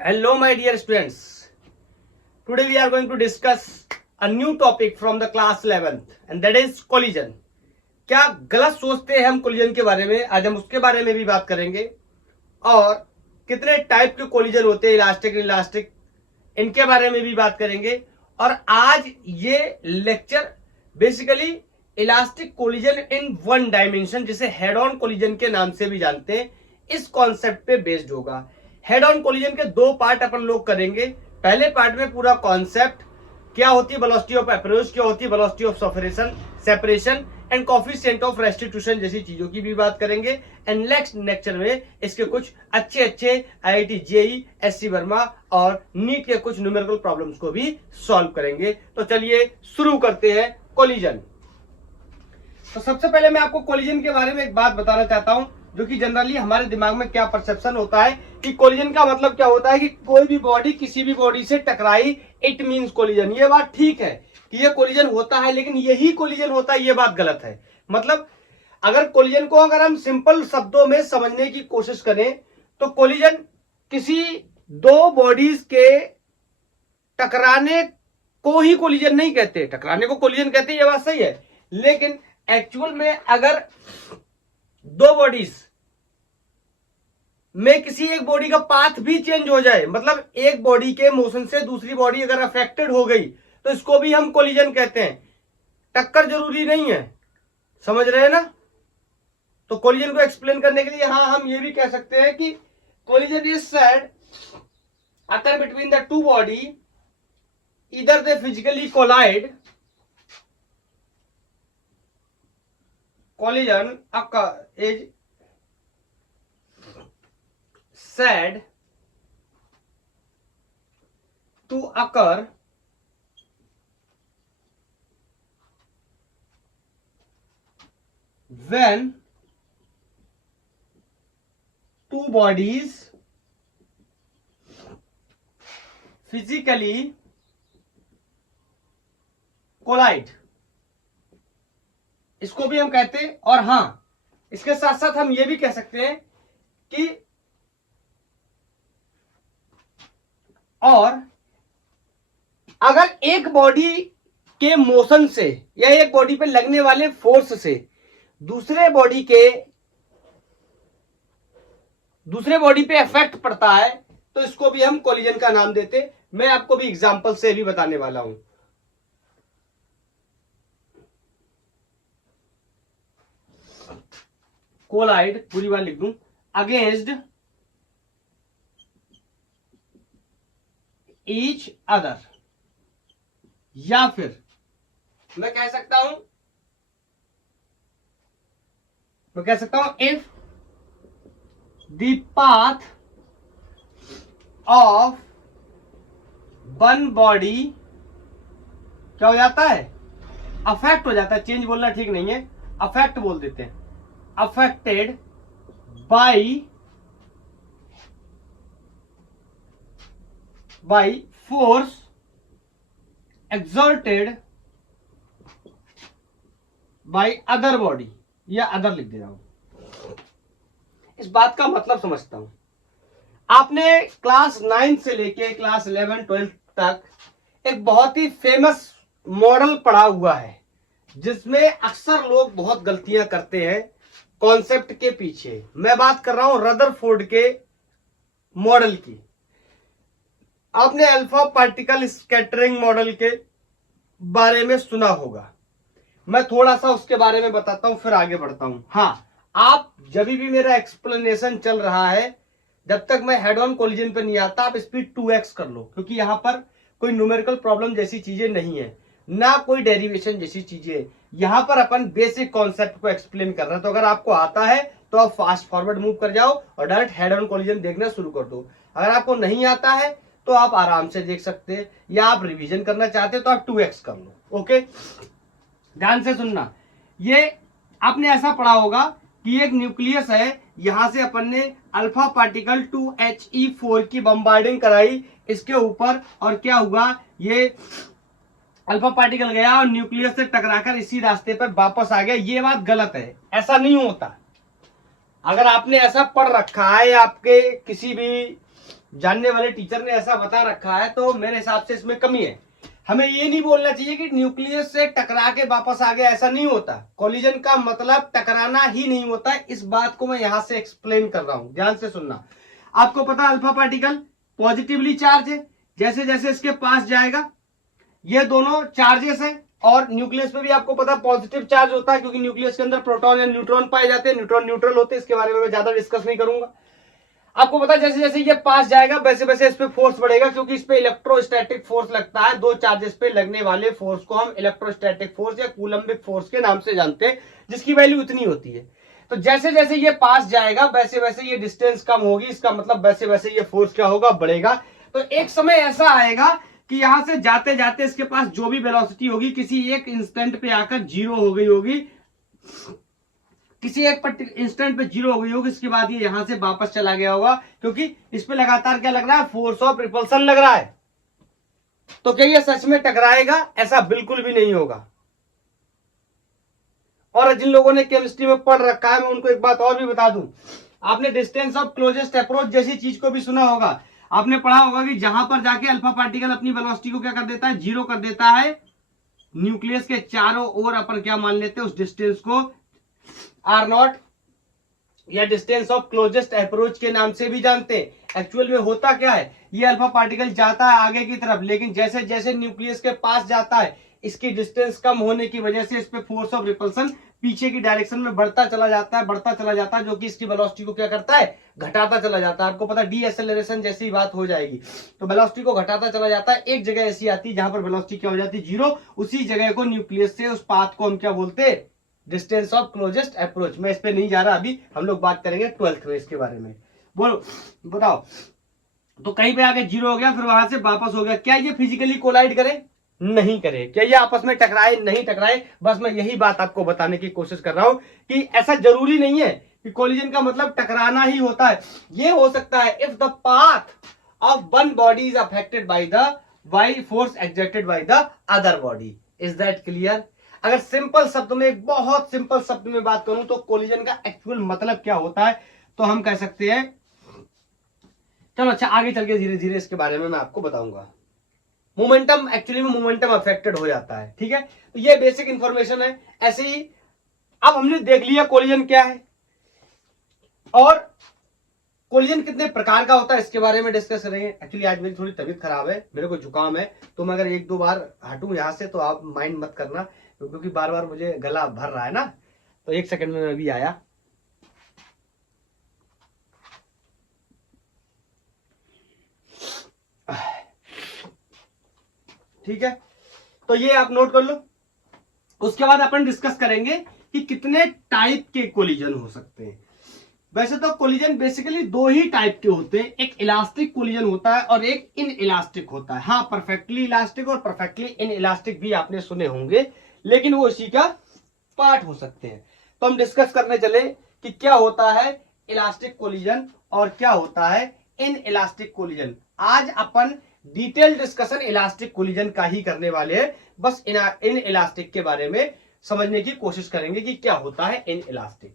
Hello, my dear students. Today we are going to discuss a new topic from the class 11th and that is collision. क्या गलत सोचते हैं हम collision के बारे में? आज हम उसके बारे में भी बात करेंगे और कितने टाइप के कोलिजन होते हैं, इलास्टिक इलास्टिक, इनके बारे में भी बात करेंगे। और आज ये lecture basically elastic collision in one dimension, जिसे हेड ऑन कोलिजन के नाम से भी जानते हैं, इस कॉन्सेप्ट पे बेस्ड होगा। हेड ऑन कोलिजन के दो पार्ट अपन लोग करेंगे। पहले पार्ट में पूरा कॉन्सेप्ट, क्या होती है वेलोसिटी ऑफ अप्रोच, क्या होती है velocity of separation and coefficient of restitution जैसी चीजों की भी बात करेंगे। एंड नेक्स्ट लेक्चर में इसके कुछ अच्छे आईआईटी जेई, एससी वर्मा और नीट के कुछ न्यूमेरिकल प्रॉब्लम्स को भी सॉल्व करेंगे। तो चलिए शुरू करते हैं कोलिजन। तो सबसे पहले मैं आपको कोलिजन के बारे में एक बात बताना चाहता हूं, जो कि जनरली हमारे दिमाग में क्या परसेप्शन होता है कि कोलिजन का मतलब क्या होता है कि कोई भी बॉडी किसी भी बॉडी से टकराई, इट मींस कोलिजन। ये बात ठीक है कि ये कोलिजन होता है, लेकिन यही कोलिजन होता है, ये बात गलत है। मतलब अगर कोलिजन को अगर हम सिंपल शब्दों में समझने की कोशिश करें तो कोलिजन किसी दो बॉडीज के टकराने को ही कोलिजन नहीं कहते, टकराने को कोलिजन कहते हैं, ये बात सही है। लेकिन एक्चुअल में अगर दो बॉडीज में किसी एक बॉडी का पाथ भी चेंज हो जाए, मतलब एक बॉडी के मोशन से दूसरी बॉडी अगर अफेक्टेड हो गई, तो इसको भी हम कोलिजन कहते हैं। टक्कर जरूरी नहीं है, समझ रहे हैं ना। तो कोलिजन को एक्सप्लेन करने के लिए हम ये भी कह सकते हैं कि collision is said occur between the two body, इधर they physically collide, collision is said to occur when two bodies physically collide, इसको भी हम कहते हैं। और हां, इसके साथ साथ हम ये भी कह सकते हैं कि और अगर एक बॉडी के मोशन से या एक बॉडी पे लगने वाले फोर्स से दूसरे बॉडी पे इफेक्ट पड़ता है, तो इसको भी हम कोलिजन का नाम देते। मैं आपको भी एग्जांपल से भी बताने वाला हूं। कोलाइड पूरी बार लिख दूं, अगेंस्ट ईच अदर, या फिर मैं कह सकता हूं if the path of one body क्या हो जाता है, अफेक्ट हो जाता है। चेंज बोलना ठीक नहीं है, अफेक्ट बोल देते हैं। affected by force exerted by other body, या अदर लिख दे रहा हूं। इस बात का मतलब समझता हूं। आपने क्लास 9 से लेके क्लास 11 12 तक एक बहुत ही फेमस मॉडल पढ़ा हुआ है, जिसमें अक्सर लोग बहुत गलतियां करते हैं कॉन्सेप्ट के पीछे। मैं बात कर रहा हूं रदरफोर्ड के मॉडल की। आपने अल्फा पार्टिकल स्कैटरिंग मॉडल के बारे में सुना होगा। मैं थोड़ा सा उसके बारे में बताता हूं, फिर आगे बढ़ता हूं। आप जब भी मेरा एक्सप्लेनेशन चल रहा है, जब तक मैं हेड ऑन कोलिजन पे नहीं आता, आप स्पीड 2x कर लो, क्योंकि यहां पर कोई न्यूमेरिकल प्रॉब्लम जैसी चीजें नहीं है, ना कोई डेरिवेशन जैसी चीजें। यहां पर अपन बेसिक कॉन्सेप्ट को एक्सप्लेन कर रहे हैं। तो अगर आपको आता है तो आप फास्ट फॉरवर्ड मूव कर जाओ और डायरेक्ट हेड ऑन कोलिजन देखना शुरू कर दो। अगर आपको नहीं आता है तो आप आराम से देख सकते हैं, या आप रिवीजन करना चाहते हैं तो आप 2x कर लो। ओके, ध्यान से सुनना। ये आपने ऐसा पढ़ा होगा कि एक न्यूक्लियस है, यहां से अपन ने अल्फा पार्टिकल 2He4 की बम्बार्डिंग कराई इसके ऊपर, और क्या हुआ, ये अल्फा पार्टिकल गया और न्यूक्लियस से टकराकर इसी रास्ते पर वापस आ गया। ये बात गलत है, ऐसा नहीं होता। अगर आपने ऐसा पढ़ रखा है आपके किसी भी जानने वाले टीचर ने ऐसा बता रखा है, तो मेरे हिसाब से इसमें कमी है। हमें ये नहीं बोलना चाहिए कि न्यूक्लियस से टकरा के वापस आ गया, ऐसा नहीं होता। कोलिजन का मतलब टकराना ही नहीं होता है। इस बात को मैं यहां से एक्सप्लेन कर रहा हूं, ध्यान से सुनना। आपको पता है अल्फा पार्टिकल पॉजिटिवली चार्ज है, जैसे जैसे इसके पास जाएगा, ये दोनों चार्जेस हैं। और न्यूक्लियस पे भी आपको पता पॉजिटिव चार्ज होता है, क्योंकि न्यूक्लियस के अंदर प्रोटॉन या न्यूट्रॉन पाए जाते हैं, न्यूट्रॉन न्यूट्रल होते हैं। इसके बारे में मैं ज्यादा डिस्कस नहीं करूंगा। आपको पता है जैसे जैसे ये पास जाएगा वैसे वैसे इस पे फोर्स बढ़ेगा, क्योंकि इस पे इलेक्ट्रोस्टैटिक फोर्स लगता है। दो चार्जेस पे लगने वाले फोर्स को हम इलेक्ट्रोस्टैटिक फोर्स या कूलम्बिक फोर्स के नाम से जानते हैं, जिसकी वैल्यू इतनी होती है। तो जैसे जैसे ये पास जाएगा वैसे वैसे ये डिस्टेंस कम होगी, इसका मतलब वैसे वैसे ये फोर्स क्या होगा, बढ़ेगा। तो एक समय ऐसा आएगा कि यहां से जाते जाते इसके पास जो भी वेलोसिटी होगी किसी एक इंस्टेंट पे आकर जीरो हो गई होगी, किसी एक इंस्टेंट पे जीरो हो गई होगी। इसके बाद ये यहां से वापस चला गया होगा, क्योंकि इस पे लगातार क्या लग रहा है, फोर्स ऑफ रिपल्सन लग रहा है। तो क्या ये सच में टकराएगा? ऐसा बिल्कुल भी नहीं होगा। और जिन लोगों ने केमिस्ट्री में पढ़ रखा है, मैं उनको एक बात और भी बता दूं। आपने डिस्टेंस ऑफ क्लोजेस्ट अप्रोच जैसी चीज को भी सुना होगा। आपने पढ़ा होगा कि जहां पर जाके अल्फा पार्टिकल अपनी वेलोसिटी को क्या कर देता है, जीरो कर देता है, न्यूक्लियस के चारों ओर अपन क्या मान लेते हैं, उस डिस्टेंस को आर नॉट या डिस्टेंस ऑफ क्लोजेस्ट अप्रोच के नाम से भी जानते हैं। एक्चुअल में होता क्या है, ये अल्फा पार्टिकल जाता है आगे की तरफ, लेकिन जैसे जैसे न्यूक्लियस के पास जाता है, इसकी डिस्टेंस कम होने की वजह से इस पे फोर्स ऑफ रिपल्सन पीछे की डायरेक्शन में बढ़ता चला जाता है, बढ़ता चला जाता है, जो कि इसकी वेलोसिटी को क्या करता है, घटाता चला जाता है। आपको पता है डीएसेलरेशन जैसी ही बात हो जाएगी, तो वेलोसिटी को घटाता चला जाता है। एक जगह ऐसी आती है जहां पर वेलोसिटी क्या हो जाती है, जीरो। उसी जगह को न्यूक्लियस से उस पाथ को हम क्या बोलते हैं, डिस्टेंस ऑफ क्लोजेस्ट अप्रोच। मैं इस पे नहीं जा रहा, अभी हम लोग बात करेंगे 12th में इसके बारे में। बोलो बताओ, तो कहीं पे आके जीरो हो गया, फिर वहां से वापस हो गया, क्या ये फिजिकली कोलाइड करे? नहीं करे। क्या ये आपस में टकराए? नहीं टकराए। बस मैं यही बात आपको बताने की कोशिश कर रहा हूं कि ऐसा जरूरी नहीं है कि कोलिजन का मतलब टकराना ही होता है। ये हो सकता है if the path of one body is affected by the Y force exerted by the other body. Is that clear? अगर सिंपल शब्द में, एक बहुत सिंपल शब्द में बात करूं तो कोलिजन का एक्चुअल मतलब क्या होता है, तो हम कह सकते हैं, चलो अच्छा आगे चल के धीरे धीरे इसके बारे में मैं आपको बताऊंगा। मोमेंटम, एक्चुअली में मोमेंटम अफेक्टेड हो जाता है, ठीक है। तो ये बेसिक इंफॉर्मेशन है। ऐसे ही अब हमने देख लिया कोलिजन क्या है और कोलिजन कितने प्रकार का होता है, इसके बारे में डिस्कस करेंगे। एक्चुअली आज मेरी थोड़ी तबीयत खराब है, मेरे को जुकाम है, तो मैं अगर एक दो बार हटूं यहां से तो आप माइंड मत करना, क्योंकि बार बार मुझे गला भर रहा है ना। तो एक सेकंड में मैं भी आया। ठीक है, तो ये आप नोट कर लो। उसके बाद अपन डिस्कस करेंगे कि कितने टाइप के कोलिजन हो सकते हैं। वैसे तो कोलिजन बेसिकली दो ही टाइप के होते हैं, एक इलास्टिक कोलिजन होता है और एक इन इलास्टिक होता है। हाँ, परफेक्टली इलास्टिक और परफेक्टली इन इलास्टिक भी आपने सुने होंगे, लेकिन वो इसी का पार्ट हो सकते हैं। तो हम डिस्कस करने चले कि क्या होता है इलास्टिक कोलिजन और क्या होता है इन इलास्टिक कोलिजन। आज अपन डिटेल डिस्कशन इलास्टिक कोलिजन का ही करने वाले हैं। बस इन इलास्टिक के बारे में समझने की कोशिश करेंगे कि क्या होता है इन इलास्टिक।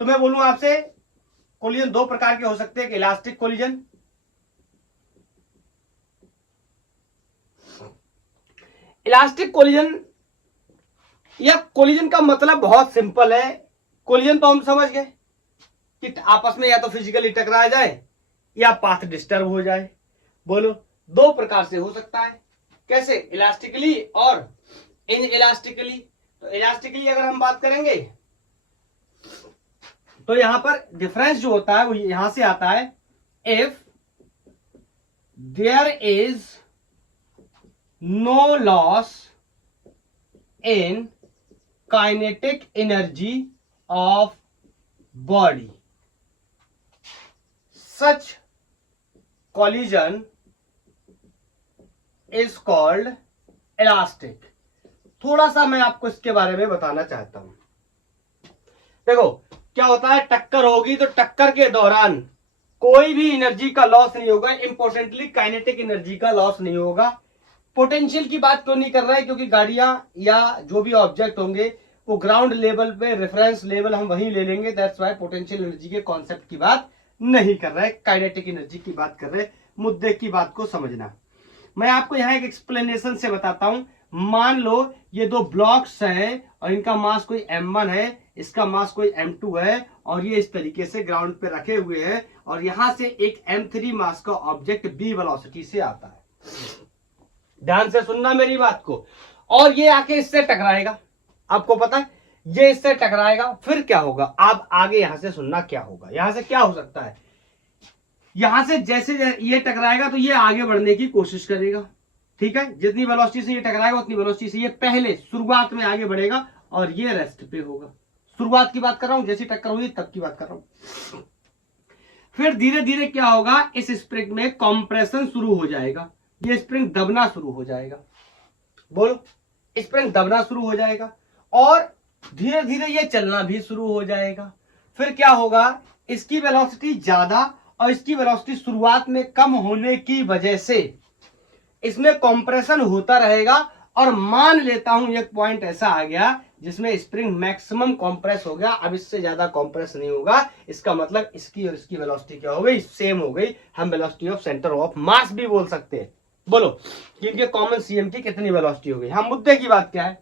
तो मैं बोलूं आपसे, कोलिजन दो प्रकार के हो सकते हैं, इलास्टिक कोलिजन, इलास्टिक कोलिजन या कोलिजन का मतलब बहुत सिंपल है। कोलिजन तो हम समझ गए कि आपस में या तो फिजिकली टकरा जाए या पाथ डिस्टर्ब हो जाए। बोलो, दो प्रकार से हो सकता है, कैसे, इलास्टिकली और इन इलास्टिकली। तो इलास्टिकली अगर हम बात करेंगे तो यहां पर डिफरेंस जो होता है वो यहां से आता है, if there is no loss in kinetic energy of body, such collision is called elastic। थोड़ा सा मैं आपको इसके बारे में बताना चाहता हूं। देखो क्या होता है, टक्कर होगी तो टक्कर के दौरान कोई भी एनर्जी का लॉस नहीं होगा, इंपॉर्टेंटली काइनेटिक एनर्जी का लॉस नहीं होगा। पोटेंशियल की बात क्यों नहीं कर रहा है, क्योंकि गाड़ियां या जो भी ऑब्जेक्ट होंगे वो ग्राउंड लेवल पे, रेफरेंस लेवल हम वहीं ले लेंगे। दैट्स वाई पोटेंशियल एनर्जी के कॉन्सेप्ट की बात नहीं कर रहे, काइनेटिक एनर्जी की बात कर रहे। मुद्दे की बात को समझना। मैं आपको यहाँ एक एक्सप्लेनेशन से बताता हूं। मान लो ये दो ब्लॉक्स है और इनका मास कोई m1 है, इसका मास कोई m2 है और ये इस तरीके से ग्राउंड पे रखे हुए हैं और यहां से एक m3 मास का ऑब्जेक्ट b वेलोसिटी से आता है। ध्यान से सुनना मेरी बात को। और ये आके इससे टकराएगा, आपको पता है ये इससे टकराएगा, फिर क्या होगा आप आगे यहां से सुनना क्या होगा। यहां से क्या हो सकता है, यहां से जैसे ये टकराएगा तो ये आगे बढ़ने की कोशिश करेगा, ठीक है। जितनी वेलोसिटी से ये टकराएगा उतनी वेलोसिटी से ये पहले शुरुआत में आगे बढ़ेगा और ये रेस्ट पे होगा। शुरुआत की बात कर रहा हूं, जैसी टक्कर हुई तब की बात कर रहा हूं। फिर धीरे धीरे क्या होगा, इस स्प्रिंग में कंप्रेशन शुरू हो जाएगा, ये स्प्रिंग दबना शुरू हो जाएगा। बोलो, स्प्रिंग दबना शुरू हो जाएगा और धीरे धीरे ये चलना भी शुरू हो जाएगा। फिर क्या होगा, इसकी वेलोसिटी ज्यादा और इसकी वेलोसिटी शुरुआत में कम होने की वजह से इसमें कंप्रेशन होता रहेगा और मान लेता हूं एक पॉइंट ऐसा आ गया जिसमें स्प्रिंग मैक्सिमम कंप्रेस हो गया। अब इससे ज्यादा कंप्रेस नहीं होगा, इसका मतलब इसकी और इसकी वेलोसिटी क्या हो गई, सेम हो गई। हम velocity of centre of mass भी बोल सकते हैं। बोलो कि इनके कॉमन सीएम की कितनी वेलोसिटी हो गई। हम मुद्दे की बात क्या है,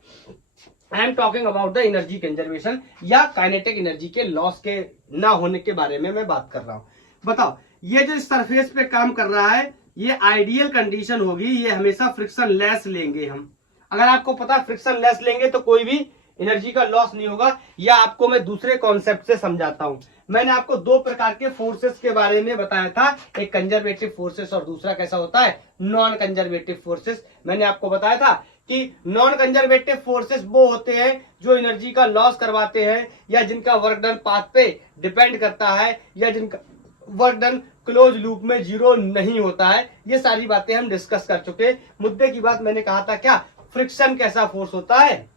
I am talking about the energy conservation या काइनेटिक एनर्जी के लॉस के ना होने के बारे में मैं बात कर रहा हूं। बताओ, ये जो सरफेस पे काम कर रहा है ये आइडियल कंडीशन होगी, ये हमेशा फ्रिक्शन लेस लेंगे हम। अगर आपको पता है फ्रिक्शन लेस लेंगे तो कोई भी एनर्जी का लॉस नहीं होगा। या आपको मैं दूसरे कॉन्सेप्ट से समझाता हूं। मैंने आपको दो प्रकार के फोर्सेस के बारे में बताया था, एक कंजर्वेटिव फोर्सेस और दूसरा कैसा होता है, नॉन कंजर्वेटिव फोर्सेस। मैंने आपको बताया था कि नॉन कंजर्वेटिव फोर्सेस वो होते हैं जो एनर्जी का लॉस करवाते हैं या जिनका वर्क डन पाथ पे डिपेंड करता है या जिनका वर्क डन क्लोज लूप में जीरो नहीं होता है। ये सारी बातें हम डिस्कस कर चुके। मुद्दे की बात मैंने कहा था क्या, फ्रिक्शन कैसा फोर्स होता है,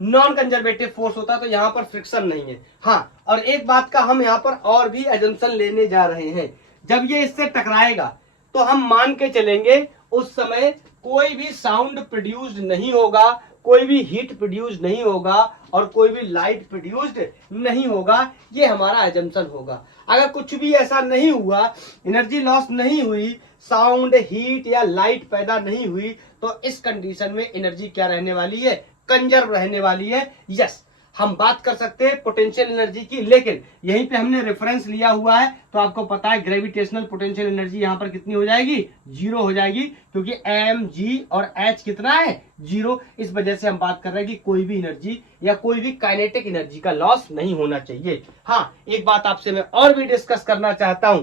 नॉन कंजर्वेटिव फोर्स होता है, तो यहां पर फ्रिक्शन नहीं है। हाँ, और एक बात का हम यहां पर और भी एजम्पशन लेने जा रहे हैं। जब ये इससे टकराएगा तो हम मान के चलेंगे उस समय कोई भी साउंड प्रोड्यूस्ड नहीं होगा, कोई भी हीट प्रोड्यूस नहीं होगा और कोई भी लाइट प्रोड्यूस्ड नहीं होगा। ये हमारा एजम्पशन होगा। अगर कुछ भी ऐसा नहीं हुआ, एनर्जी लॉस नहीं हुई, साउंड, हीट या लाइट पैदा नहीं हुई, तो इस कंडीशन में एनर्जी क्या रहने वाली है, कंजर्व रहने वाली है। यस, हम बात कर सकते हैं पोटेंशियल एनर्जी की, लेकिन यहीं पे हमने रेफरेंस लिया हुआ है तो आपको पता है ग्रेविटेशनल पोटेंशियल एनर्जी यहां पर कितनी हो जाएगी, जीरो हो जाएगी, क्योंकि एम, जी और एच कितना है, जीरो। इस वजह से हम बात कर रहे हैं कि कोई भी एनर्जी या कोई भी काइनेटिक एनर्जी का लॉस नहीं होना चाहिए। हाँ, एक बात आपसे मैं और भी डिस्कस करना चाहता हूं।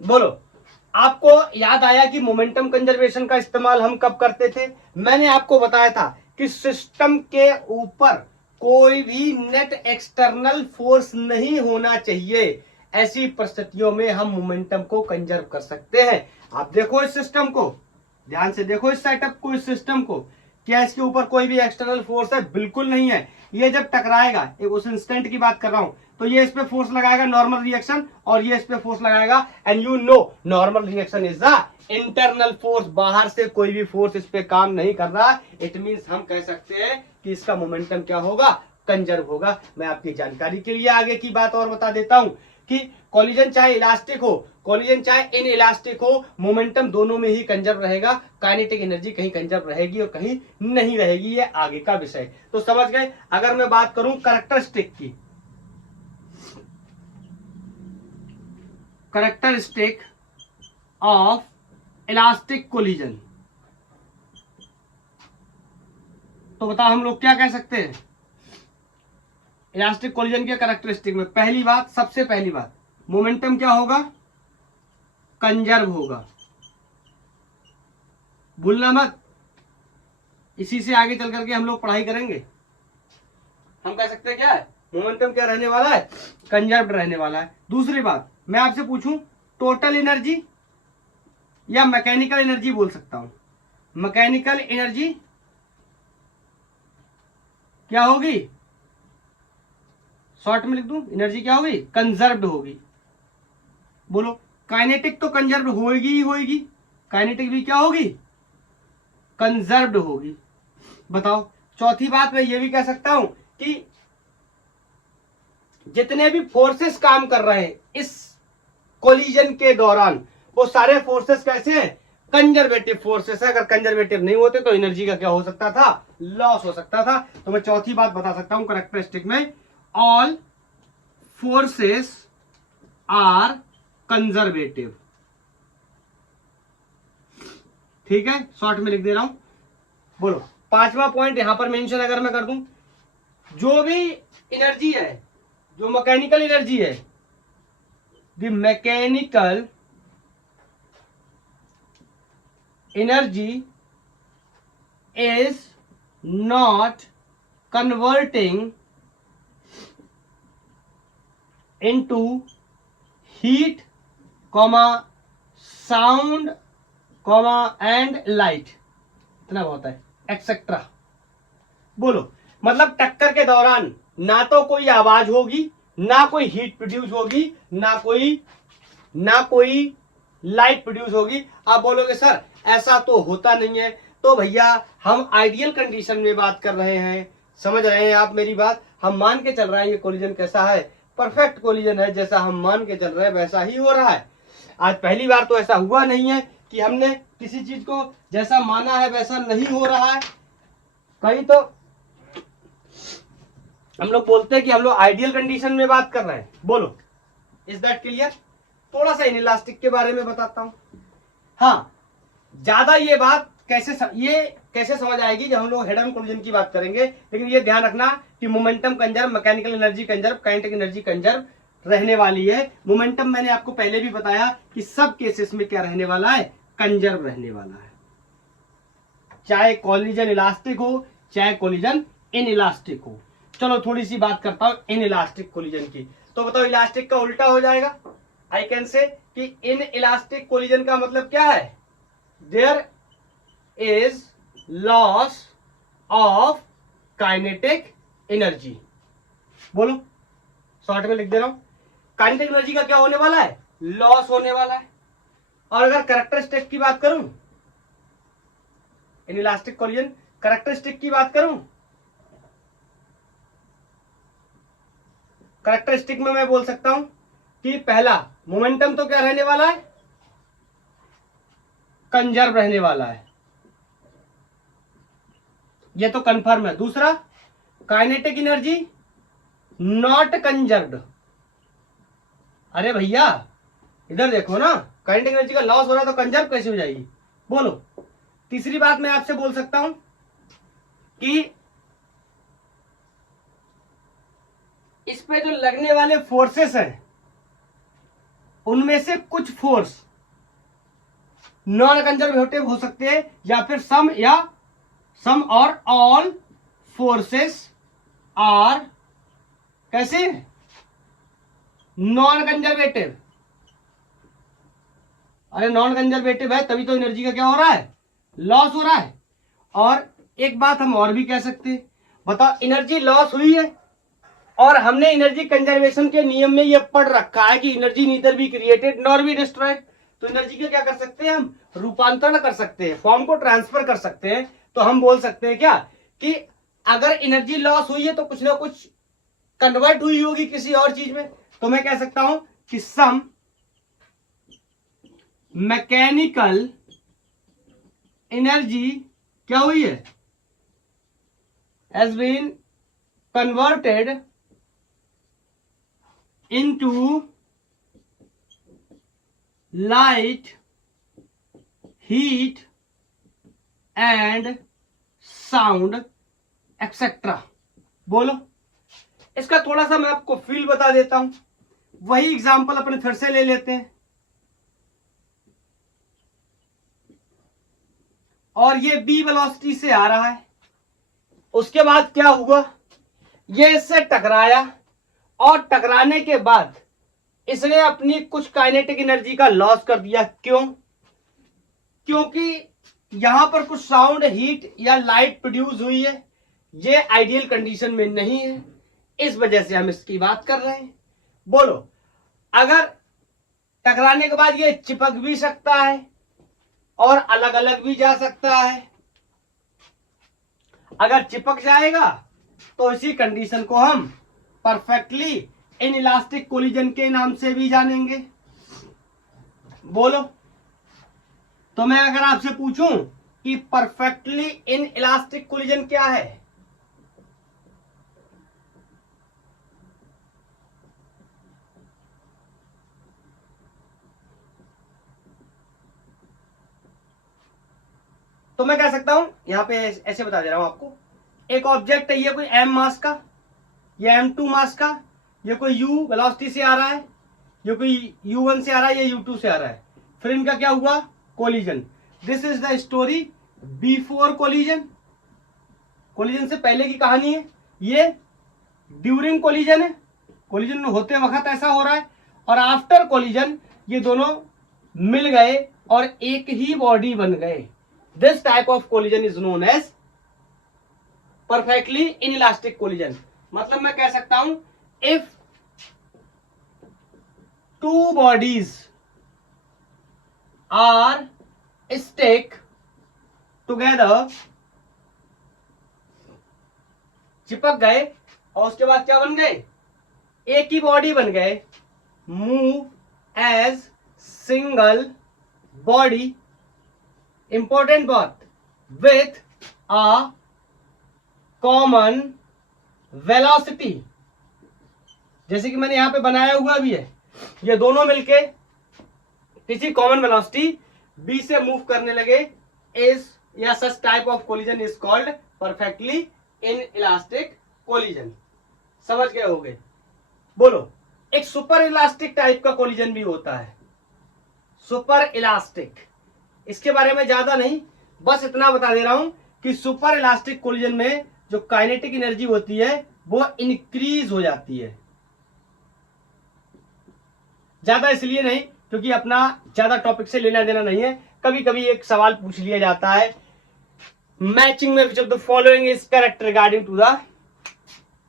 बोलो, आपको याद आया कि मोमेंटम कंजर्वेशन का इस्तेमाल हम कब करते थे। मैंने आपको बताया था कि सिस्टम के ऊपर कोई भी नेट एक्सटर्नल फोर्स नहीं होना चाहिए। ऐसी परिस्थितियों में हम मोमेंटम को कंजर्व कर सकते हैं। आप देखो इस सिस्टम को, ध्यान से देखो इस सेटअप को, इस सिस्टम को, क्या इसके ऊपर कोई भी एक्सटर्नल फोर्स है, बिल्कुल नहीं है। ये जब टकराएगा, एक उस इंस्टेंट की बात कर रहा हूं, तो ये इस पे फोर्स लगाएगा नॉर्मल रिएक्शन और ये इस पे फोर्स लगाएगा। And you know normal reaction is the internal force, बाहर से कोई भी फोर्स इस पे काम नहीं कर रहा। इट मींस हम कह सकते हैं कि इसका मोमेंटम क्या होगा, कंजर्व होगा। मैं आपकी जानकारी के लिए आगे की बात और बता देता हूं कि कॉलिजन चाहे इलास्टिक हो, कॉलिजन चाहे इन इलास्टिक हो, मोमेंटम दोनों में ही कंजर्व रहेगा। काइनेटिक एनर्जी कहीं कंजर्व रहेगी और कहीं नहीं रहेगी, ये आगे का विषय। तो समझ गए। अगर मैं बात करूं कैरेक्टरिस्टिक की, कैरेक्टरिस्टिक ऑफ इलास्टिक कोलिजन, तो बताओ हम लोग क्या कह सकते हैं इलास्टिक कोलिजन के कैरेक्टरिस्टिक में। पहली बात, सबसे पहली बात, मोमेंटम क्या होगा, कंजर्व होगा, भूलना मत। इसी से आगे चल करके हम लोग पढ़ाई करेंगे। हम कह सकते हैं क्या है, मोमेंटम क्या रहने वाला है, कंजर्व रहने वाला है। दूसरी बात, मैं आपसे पूछूं टोटल एनर्जी या मैकेनिकल एनर्जी बोल सकता हूं, मैकेनिकल एनर्जी क्या होगी, शॉर्ट में लिख दूं, एनर्जी क्या होगी, कंजर्व्ड होगी। बोलो, काइनेटिक तो कंजर्व्ड होगी ही होगी, काइनेटिक भी क्या होगी, कंजर्व्ड होगी। बताओ, चौथी बात मैं ये भी कह सकता हूं कि जितने भी फोर्सेस काम कर रहे हैं इस कोलिजन के दौरान, वो सारे फोर्सेस कैसे हैं? कंजर्वेटिव फोर्सेस है। अगर कंजर्वेटिव नहीं होते तो एनर्जी का क्या हो सकता था? लॉस हो सकता था। तो मैं चौथी बात बता सकता हूं कैरेक्टरिस्टिक में, ऑल फोर्सेस आर कंजर्वेटिव। ठीक है, शॉर्ट में लिख दे रहा हूं। बोलो, पांचवा पॉइंट यहां पर मेंशन अगर मैं कर दूं, जो भी एनर्जी है, जो मैकेनिकल एनर्जी है, the mechanical energy is not converting into heat, sound, and light, इतना बहुत है, एक्सेट्रा। बोलो, मतलब टक्कर के दौरान ना तो कोई आवाज होगी, ना कोई हीट प्रोड्यूस होगी, ना कोई लाइट प्रोड्यूस होगी। आप बोलोगे सर ऐसा तो होता नहीं है। तो भैया हम आइडियल कंडीशन में बात कर रहे हैं, समझ रहे हैं आप मेरी बात? हम मान के चल रहे हैं ये कोलिजन कैसा है? परफेक्ट कोलिजन है, जैसा हम मान के चल रहे हैं वैसा ही हो रहा है। आज पहली बार तो ऐसा हुआ नहीं है कि हमने किसी चीज को जैसा माना है वैसा नहीं हो रहा है। कहीं तो हम लोग बोलते हैं कि हम लोग आइडियल कंडीशन में बात कर रहे हैं। बोलो, इज दैट क्लियर? थोड़ा सा इनइलास्टिक के बारे में बताता हूं। हाँ, ज्यादा ये बात कैसे समझ आएगी जब हम लोग हेड ऑन कोलिजन की बात करेंगे। लेकिन ये ध्यान रखना कि momentum conserve, mechanical energy conserve, kinetic energy conserve रहने वाली है। मोमेंटम मैंने आपको पहले भी बताया कि सब केसेस में क्या रहने वाला है? कंजर्व रहने वाला है, चाहे कोलिजन इलास्टिक हो चाहे कोलिजन इनइलास्टिक हो। चलो थोड़ी सी बात करता हूं इनइलास्टिक कोलिजन की। तो बताओ, इलास्टिक का उल्टा हो जाएगा। आई कैन से कि इनइलास्टिक कोलिजन का मतलब क्या है? There is loss of kinetic energy. बोलो, शॉर्ट में लिख दे रहा हूं, काइनेटिक एनर्जी का क्या होने वाला है? लॉस होने वाला है। और अगर कैरेक्टरिस्टिक की बात करूं, इनइलास्टिक कोलिजन कैरेक्टरिस्टिक की बात करूं, कैरेक्टरिस्टिक में मैं बोल सकता हूं कि पहला, मोमेंटम तो क्या रहने वाला है? कंजर्व रहने वाला है, ये तो कंफर्म है। दूसरा, काइनेटिक एनर्जी नॉट कंजर्व्ड। अरे भैया इधर देखो ना, काइनेटिक एनर्जी का लॉस हो रहा है तो कंजर्व कैसे हो जाएगी? बोलो। तीसरी बात मैं आपसे बोल सकता हूं कि इस पे जो लगने वाले फोर्सेस हैं उनमें से कुछ फोर्स नॉन कंजर्वेटिव हो सकते हैं, या फिर सम और ऑल फोर्सेस आर कैसे? Non conservative. अरे नॉन कंजर्वेटिव है तभी तो एनर्जी का क्या हो रहा है? लॉस हो रहा है। और एक बात हम और भी कह सकते हैं, बताओ, एनर्जी लॉस हुई है और हमने एनर्जी कंजर्वेशन के नियम में ये पढ़ रखा है कि energy neither be created nor be destroyed. तो एनर्जी का क्या कर सकते हैं? हम रूपांतरण कर सकते हैं, फॉर्म को ट्रांसफर कर सकते हैं। तो हम बोल सकते हैं क्या कि अगर एनर्जी लॉस हुई है तो कुछ ना कुछ कन्वर्ट हुई होगी किसी और चीज में। तो मैं कह सकता हूं कि सम मैकेनिकल एनर्जी क्या हुई है? Has been converted into light, heat and sound etcetera. बोलो, इसका थोड़ा सा मैं आपको फील बता देता हूं। वही एग्जांपल अपने फिर से ले लेते हैं। और ये बी वेलोसिटी से आ रहा है, उसके बाद क्या हुआ? ये इससे टकराया और टकराने के बाद इसने अपनी कुछ काइनेटिक एनर्जी का लॉस कर दिया। क्यों? क्योंकि यहां पर कुछ साउंड, हीट या लाइट प्रोड्यूस हुई है, ये आइडियल कंडीशन में नहीं है, इस वजह से हम इसकी बात कर रहे हैं। बोलो, अगर टकराने के बाद ये चिपक भी सकता है और अलग अलग भी जा सकता है। अगर चिपक जाएगा तो इसी कंडीशन को हम परफेक्टली इनइलास्टिक कोलिजन के नाम से भी जानेंगे? बोलो। तो मैं अगर आपसे पूछूं कि परफेक्टली इनइलास्टिक कोलिजन क्या है? तो मैं कह सकता हूं, यहां पे ऐसे बता दे रहा हूं आपको, एक ऑब्जेक्ट है, ये कोई m मास का, ये m2 मास का, ये कोई u वेलोसिटी से आ रहा है, ये कोई u1 से आ रहा है, ये u2 से आ रहा है। फिर इनका क्या हुआ? Collision. This is the story before collision. Collision से पहले की कहानी है। ये ड्यूरिंग कोलिजन है, कोलिजन होते वक्त ऐसा हो रहा है। और आफ्टर कोलिजन ये दोनों मिल गए और एक ही बॉडी बन गए। This type of collision is known as perfectly inelastic collision. मतलब मैं कह सकता हूं, if two bodies are stick together, चिपक गए और उसके बाद क्या बन गए? एक ही बॉडी बन गए, move as single body, important बात, विथ अ कॉमन वेलोसिटी। जैसे कि मैंने यहां पे बनाया हुआ भी है, ये दोनों मिलके किसी कॉमन वेलोसिटी b से मूव करने लगे, इज या such type of collision is called perfectly inelastic collision. समझ गए होंगे? बोलो। एक सुपर इलास्टिक टाइप का कोलिजन भी होता है, सुपर इलास्टिक। इसके बारे में ज्यादा नहीं, बस इतना बता दे रहा हूं कि सुपर इलास्टिक कोलिजन में जो काइनेटिक एनर्जी होती है वो इंक्रीज हो जाती है। ज्यादा इसलिए नहीं क्योंकि अपना ज्यादा टॉपिक से लेना देना नहीं है। कभी कभी एक सवाल पूछ लिया जाता है, मैचिंग में which of the following is correct regarding to the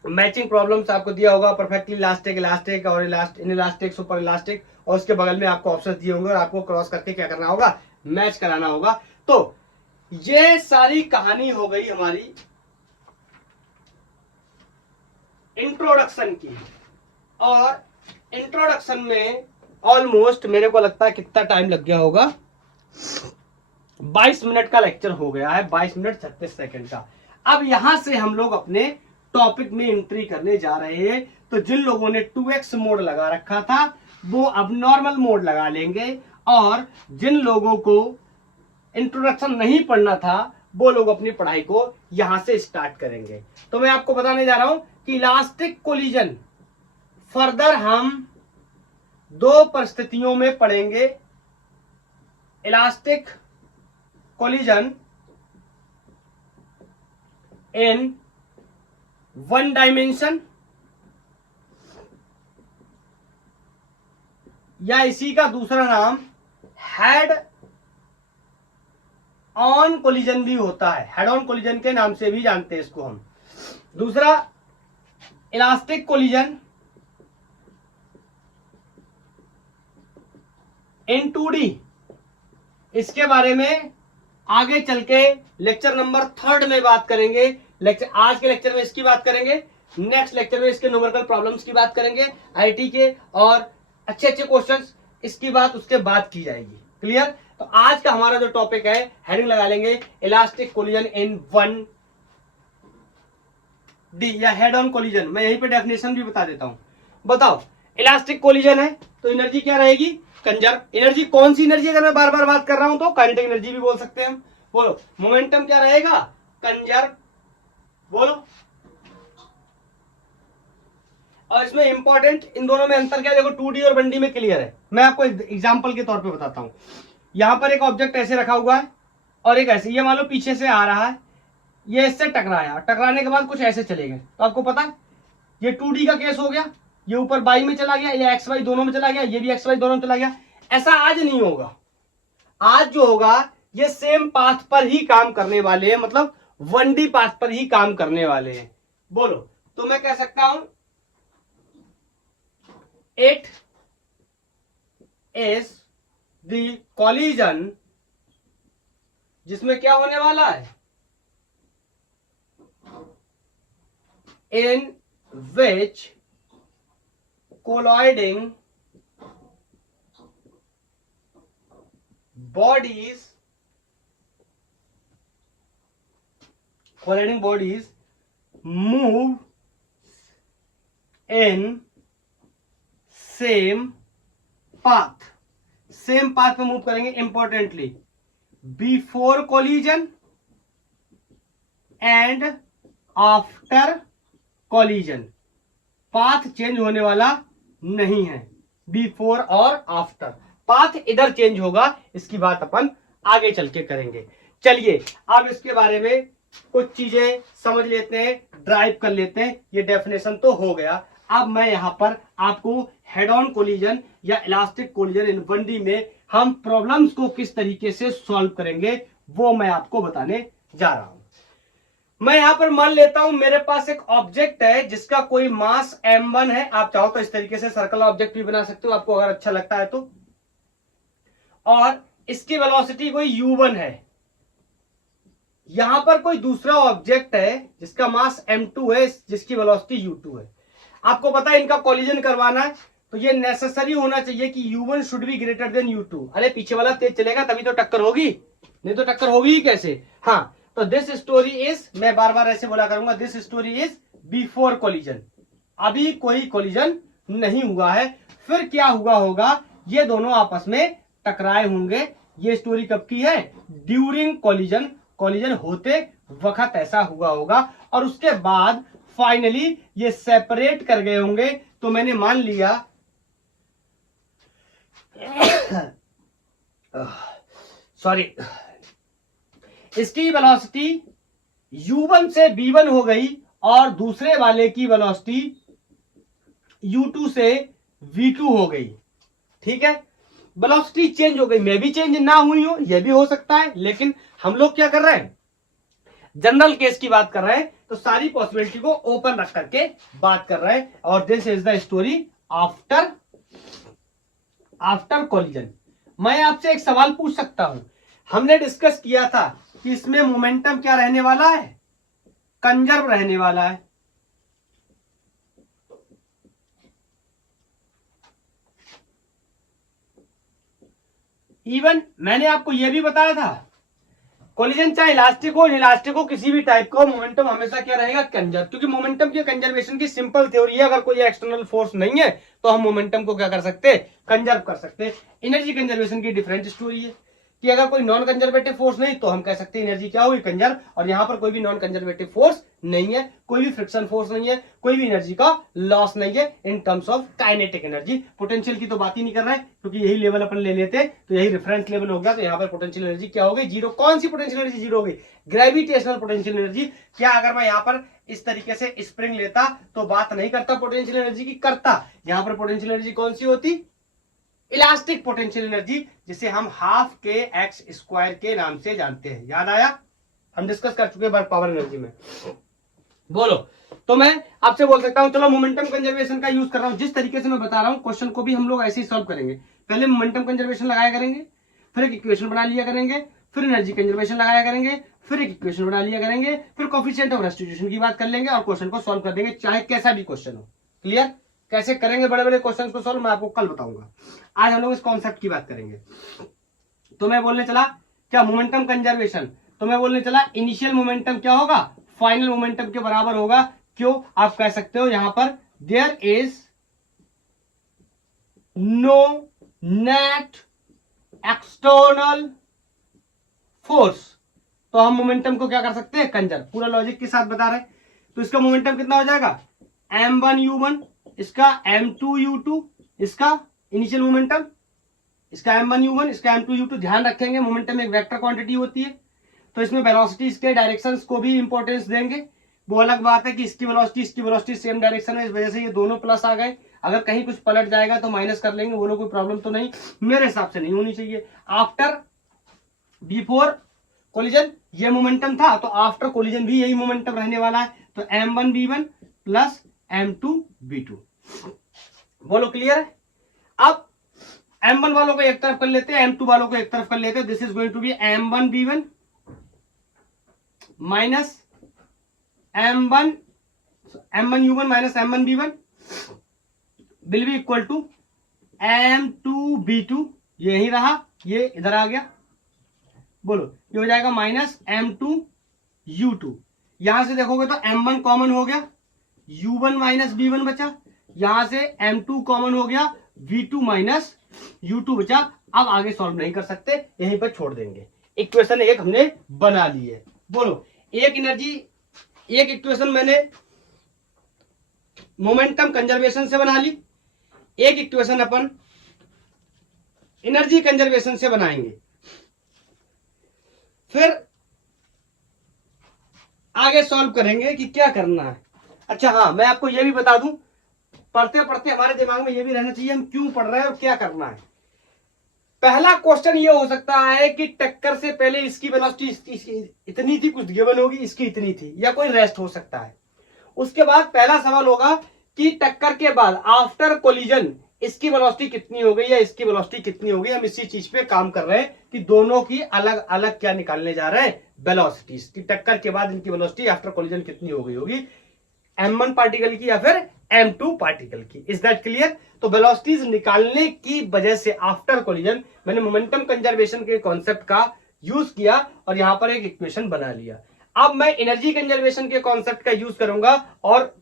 matching problems आपको दिया होगा, परफेक्टली इलास्टिक, इलास्टिक और इनइलास्टिक, सुपर इलास्टिक, और उसके बगल में आपको ऑप्शन दिए होंगे और आपको क्रॉस करके क्या करना होगा? मैच कराना होगा। तो ये सारी कहानी हो गई हमारी इंट्रोडक्शन की। और इंट्रोडक्शन में ऑलमोस्ट मेरे को लगता है कितना टाइम लग गया होगा? 22 मिनट का लेक्चर हो गया है, 22 मिनट 36 सेकंड का। अब यहां से हम लोग अपने टॉपिक में एंट्री करने जा रहे हैं। तो जिन लोगों ने 2x मोड लगा रखा था वो अब नॉर्मल मोड लगा लेंगे, और जिन लोगों को इंट्रोडक्शन नहीं पढ़ना था वो लोग अपनी पढ़ाई को यहां से स्टार्ट करेंगे। तो मैं आपको बताने जा रहा हूं कि इलास्टिक कोलिजन फर्दर हम दो परिस्थितियों में पढ़ेंगे। Elastic collision in one dimension, या इसी का दूसरा नाम हेड ऑन कोलिजन भी होता है। हेड ऑन कोलिजन के नाम से भी जानते हैं इसको हम। दूसरा इलास्टिक कोलिजन इन 2D, इसके बारे में आगे चल के लेक्चर नंबर 3 में बात करेंगे। आज के लेक्चर में इसकी बात करेंगे, नेक्स्ट लेक्चर में इसके न्यूमेरिकल प्रॉब्लम्स की बात करेंगे आईटी के, और अच्छे अच्छे क्वेश्चंस इसकी बात उसके बाद की जाएगी। क्लियर? तो आज का हमारा जो टॉपिक है, हेडिंग लगा लेंगे इलास्टिक कोलिजन इन 1D या हेड ऑन कोलिजन। मैं यहीं पे डेफिनेशन भी बता देता हूं। बताओ, इलास्टिक कोलिजन है तो एनर्जी क्या रहेगी? Conserve energy. कौन सी एनर्जी? अगर मैं बार बार बात कर रहा हूं तो काइनेटिक एनर्जी भी बोल सकते हैं हम। बोलो। मोमेंटम क्या रहेगा? कंजर्व। बोलो। और इसमें इंपॉर्टेंट इन दोनों में अंतर क्या है? देखो 2D और 1D में क्लियर है। मैं आपको एग्जांपल के तौर पे बताता हूं। यहां पर एक ऑब्जेक्ट ऐसे रखा हुआ है और एक ऐसे, ये मान लो पीछे से आ रहा है, ये इससे टकराया, टकराने के बाद कुछ ऐसे चले गए, तो आपको पता है ये 2D का केस हो गया। ये ऊपर बाई में चला गया, ये एक्स वाई दोनों में चला गया, ये भी एक्स वाई दोनों में चला गया। ऐसा आज नहीं होगा। आज जो होगा ये सेम पाथ पर ही काम करने वाले हैं, मतलब 1D पाथ पर ही काम करने वाले हैं। बोलो। तो मैं कह सकता हूं इट इज द कॉलिजन जिसमें क्या होने वाला है? इन विच कोलॉइडिंग bodies move in same path पे मूव करेंगे. Importantly before collision and after collision. Path change होने वाला नहीं है बिफोर और आफ्टर. पाथ इधर चेंज होगा, इसकी बात अपन आगे चल के करेंगे. चलिए अब इसके बारे में कुछ चीजें समझ लेते हैं, ड्राइव कर लेते हैं. ये डेफिनेशन तो हो गया. अब मैं यहां पर आपको हेड ऑन कोलिजन या इलास्टिक कोलिजन इन 1D में हम प्रॉब्लम्स को किस तरीके से सॉल्व करेंगे वो मैं आपको बताने जा रहा हूं. मैं यहां पर मान लेता हूं मेरे पास एक ऑब्जेक्ट है जिसका कोई मास m1 है. आप चाहो तो इस तरीके से सर्कल ऑब्जेक्ट भी बना सकते हो, आपको अगर अच्छा लगता है तो. और इसकी वेलोसिटी कोई u1 है. यहां पर कोई दूसरा ऑब्जेक्ट है जिसका मास m2 है, जिसकी वेलोसिटी u2 है. आपको पता है इनका कोलिजन करवाना है तो ये नेसेसरी होना चाहिए कि u1 should be greater than u2. अरे पीछे वाला तेज चलेगा तभी तो टक्कर होगी, नहीं तो टक्कर होगी ही कैसे. हाँ, तो दिस स्टोरी इज, मैं बार बार ऐसे बोला करूंगा, this story is before collision. अभी कोई कोलिजन नहीं हुआ है. फिर क्या हुआ होगा, ये दोनों आपस में टकराए होंगे. ये स्टोरी कब की है, ड्यूरिंग कोलिजन. कोलिजन होते वक्त ऐसा हुआ होगा और उसके बाद फाइनली ये सेपरेट कर गए होंगे. तो मैंने मान लिया सॉरी, इसकी वेलोसिटी u1 से v1 हो गई और दूसरे वाले की वेलोसिटी u2 से v2 हो गई. ठीक है, वेलोसिटी चेंज हो गई. मे भी चेंज ना हुई हो, यह भी हो सकता है, लेकिन हम लोग क्या कर रहे हैं, जनरल केस की बात कर रहे हैं. तो सारी पॉसिबिलिटी को ओपन रख करके बात कर रहे हैं. और this is the story after collision. मैं आपसे एक सवाल पूछ सकता हूं. हमने डिस्कस किया था कि इसमें मोमेंटम क्या रहने वाला है, कंजर्व रहने वाला है. इवन मैंने आपको यह भी बताया था, कोलिजन चाहे इलास्टिक हो इलास्टिक हो, किसी भी टाइप का मोमेंटम हमेशा क्या रहेगा, कंजर्व. क्योंकि मोमेंटम की कंजर्वेशन की सिंपल थ्योरी है. अगर कोई एक्सटर्नल फोर्स नहीं है तो हम मोमेंटम को क्या कर सकते हैं, कंजर्व कर सकते हैं. एनर्जी कंजर्वेशन की डिफरेंट स्टोरी है कि अगर कोई नॉन कंजर्वेटिव फोर्स नहीं तो हम कह सकते हैं एनर्जी क्या होगी, कंजर्व. और यहां पर कोई भी नॉन कंजर्वेटिव फोर्स नहीं है, कोई भी फ्रिक्शन फोर्स नहीं है, कोई भी एनर्जी का लॉस नहीं है in terms of kinetic energy. Potential की तो बात ही नहीं कर रहा है क्योंकि यही लेवल अपन ले लेते हैं तो यही रेफरेंस लेवल हो गया. तो यहाँ पर पोटेंशियल एनर्जी क्या हो गई, जीरो. कौन सी पोटेंशियल एनर्जी जीरो हो गई, ग्रेविटेशनल पोटेंशियल एनर्जी. क्या अगर मैं यहाँ पर इस तरीके से स्प्रिंग लेता तो बात नहीं करता पोटेंशियल एनर्जी की, करता. यहां पर पोटेंशियल एनर्जी कौन सी होती, इलास्टिक पोटेंशियल एनर्जी, जिसे हम हाफ के एक्स स्क्वायर के नाम से जानते हैं. याद आया, हम डिस्कस कर चुके हैं पावर एनर्जी में. बोलो, तो मैं आपसे बोल सकता हूं चलो मोमेंटम कंजर्वेशन का यूज कर रहा हूं. जिस तरीके से मैं बता रहा हूं क्वेश्चन को भी हम लोग ऐसे ही सॉल्व करेंगे. पहले मोमेंटम कंजर्वेशन लगाया करेंगे, फिर एक इक्वेशन बना लिया करेंगे, फिर एनर्जी कंजर्वेशन लगाया करेंगे, फिर एक इक्वेशन बना लिया करेंगे, फिर कोफिशिएंट ऑफ रेस्टिट्यूशन की बात कर लेंगे और क्वेश्चन को सॉल्व कर देंगे, चाहे कैसा भी क्वेश्चन हो. क्लियर, कैसे करेंगे बड़े बड़े क्वेश्चन को सॉल्व मैं आपको कल बताऊंगा. आज हम लोग इस कॉन्सेप्ट की बात करेंगे. तो मैं बोलने चला क्या, मोमेंटम कंजर्वेशन. तो मैं बोलने चला इनिशियल मोमेंटम क्या होगा, फाइनल मोमेंटम के बराबर होगा. क्यों, आप कह सकते हो यहां पर there is no net external force. तो हम मोमेंटम को क्या कर सकते हैं, कंजर्व. पूरा लॉजिक के साथ बता रहे हैं. तो इसका मोमेंटम कितना हो जाएगा, m1u1, इसका m2u2, इसका इनिशियल मोमेंटम, इसका m1u1, इसका m2u2. ध्यान रखेंगे मोमेंटम एक वेक्टर क्वांटिटी होती है तो इसमें वेलोसिटी के डायरेक्शंस को भी इंपॉर्टेंस देंगे. वो अलग बात है कि इसकी वेलोसिटी सेम डायरेक्शन है, इस वजह से ये दोनों प्लस आ गए. अगर कहीं कुछ पलट जाएगा तो माइनस कर लेंगे, वो लोग कोई प्रॉब्लम तो नहीं, मेरे हिसाब से नहीं होनी चाहिए. आफ्टर बिफोर कोलिजन ये मोमेंटम था तो आफ्टर कोलिजन भी यही मोमेंटम रहने वाला है. तो m1v1 प्लस m2v2. बोलो क्लियर है. अब m1 वालों को एक तरफ कर लेते हैं, m2 वालों को एक तरफ कर लेते हैं. This is going to be m1v1 minus m1u1 minus m1v1 will be equal to M2V2, ये यही रहा, ये इधर आ गया, बोलो ये हो जाएगा माइनस M2U2। यहां से देखोगे तो M1 कॉमन हो गया, U1 माइनस B1 बचा, यहां से M2 कॉमन हो गया, V2 माइनस U2 बचा। अब आगे सॉल्व नहीं कर सकते, यहीं पर छोड़ देंगे। इक्वेशन एक हमने बना ली है। बोलो एक एनर्जी, एक इक्वेशन मैंने मोमेंटम कंजर्वेशन से बना ली, एक इक्वेशन अपन एनर्जी कंजर्वेशन से बनाएंगे। फिर आगे सॉल्व करेंगे कि क्या करना है। अच्छा हाँ, मैं आपको यह भी बता दूं, पढ़ते पढ़ते हमारे दिमाग में यह भी रहना चाहिए हम क्यों पढ़ रहे हैं और क्या करना है। पहला क्वेश्चन ये हो सकता है कि टक्कर से पहले इसकी वेलोसिटी इतनी थी, कुछ गिवन होगी, इसकी इतनी थी, या कोई रेस्ट हो सकता है। उसके बाद पहला सवाल होगा कि टक्कर के बाद आफ्टर कोलिजन इसकी वेलोसिटी कितनी हो गई या इसकी वेलोसिटी कितनी हो गई। हम इसी चीज पे काम कर रहे हैं कि दोनों की अलग अलग क्या निकालने जा रहे हैं, वेलोसिटीज की। टक्कर के बाद इनकी वेलोसिटी आफ्टर कोलिजन कितनी हो गई होगी, M1 पार्टिकल की या फिर M2 पार्टिकल की। Is that clear? तो वेलोसिटीज निकालने की वजह से आफ्टर कोलिजन मैंने मोमेंटम कंजर्वेशन के कॉन्सेप्ट का यूज किया और यहां पर एक इक्वेशन बना लिया। अब मैं एनर्जी कंजर्वेशन के कॉन्सेप्ट का यूज करूंगा और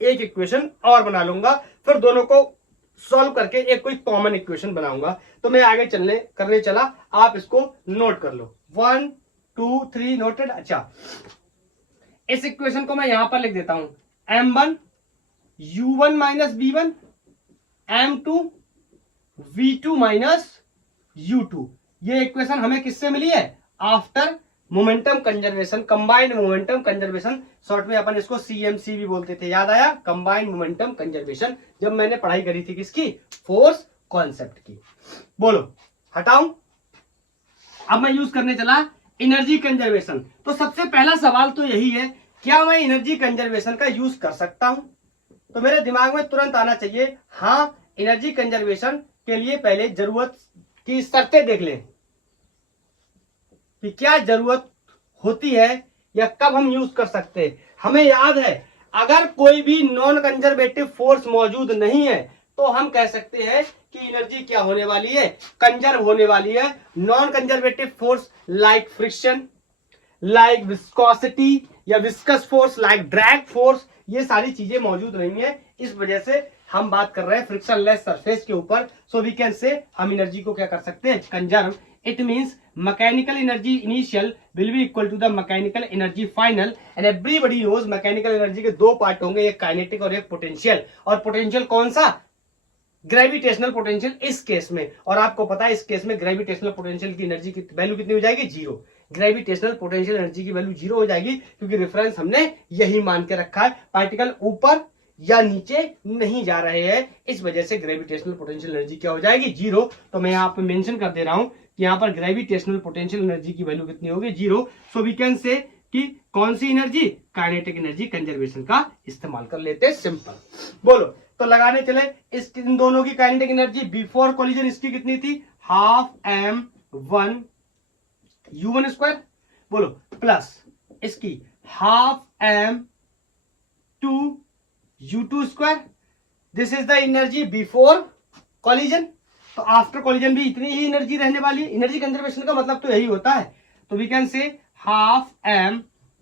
एक इक्वेशन और बना लूंगा, फिर दोनों को सॉल्व करके एक कोई कॉमन इक्वेशन बनाऊंगा। तो मैं आगे करने चला, आप इसको नोट कर लो। 1 2 3 नोटेड। अच्छा, इस इक्वेशन को मैं यहां पर लिख देता हूं, M1 U1 minus B1 M2 V2 minus U2। ये इक्वेशन हमें किससे मिली है, after momentum conservation, combined momentum conservation. Short में अपन इसको CMC भी बोलते थे, याद आया, कंबाइंड मोमेंटम कंजर्वेशन, जब मैंने पढ़ाई करी थी किसकी, फोर्स कॉन्सेप्ट की। बोलो हटाऊं। अब मैं यूज करने चला एनर्जी कंजर्वेशन। तो सबसे पहला सवाल तो यही है, क्या मैं एनर्जी कंजर्वेशन का यूज कर सकता हूं? तो मेरे दिमाग में तुरंत आना चाहिए, हाँ, एनर्जी कंजर्वेशन के लिए पहले जरूरत की शर्तें देख लें कि क्या जरूरत होती है या कब हम यूज कर सकते हैं। हमें याद है, अगर कोई भी नॉन कंजर्वेटिव फोर्स मौजूद नहीं है तो हम कह सकते हैं कि एनर्जी क्या होने वाली है, कंजर्व होने वाली है। Non conservative force like friction, like viscosity या viscous force, like drag force, ये सारी चीजें मौजूद नहीं है। इस वजह से हम बात कर रहे हैं फ्रिक्शनलेस सरफेस के ऊपर। सो वी कैन से हम एनर्जी को क्या कर सकते हैं, conserve. It means mechanical energy initial will be equal to the mechanical energy final. And everybody knows mechanical energy के दो पार्ट होंगे, एक काइनेटिक और एक पोटेंशियल। और पोटेंशियल कौन सा, ग्रेविटेशनल पोटेंशियल इस केस में। और आपको पता है इस केस में ग्रेविटेशनल पोटेंशियल की एनर्जी की वैल्यू कितनी हो जाएगी, जीरो। ग्रेविटेशनल पोटेंशियल एनर्जी की वैल्यू जीरो हो जाएगी, क्योंकि रेफरेंस हमने यही मान के रखा है, पार्टिकल ऊपर या नीचे नहीं जा रहे हैं। इस वजह से ग्रेविटेशनल पोटेंशियल एनर्जी क्या हो जाएगी, जीरो। तो मैं यहाँ पे मेंशन कर दे रहा हूं कि यहाँ पर ग्रेविटेशनल पोटेंशियल एनर्जी की वैल्यू कितनी होगी, zero. So we can say कि कौन सी एनर्जी, काइनेटिक एनर्जी कंजर्वेशन का इस्तेमाल कर लेते हैं, सिंपल। बोलो, तो लगाने चले, इस इन दोनों की काइनेटिक एनर्जी बिफोर कोलिजन इसकी कितनी थी, हाफ M1 U1 स्क्वायर, बोलो, प्लस इसकी half M2 U2 square. This is the energy before collision. तो आफ्टर कोलिजन भी इतनी ही एनर्जी रहने वाली है। एनर्जी कंजर्वेशन का मतलब तो यही होता है। तो we can say half M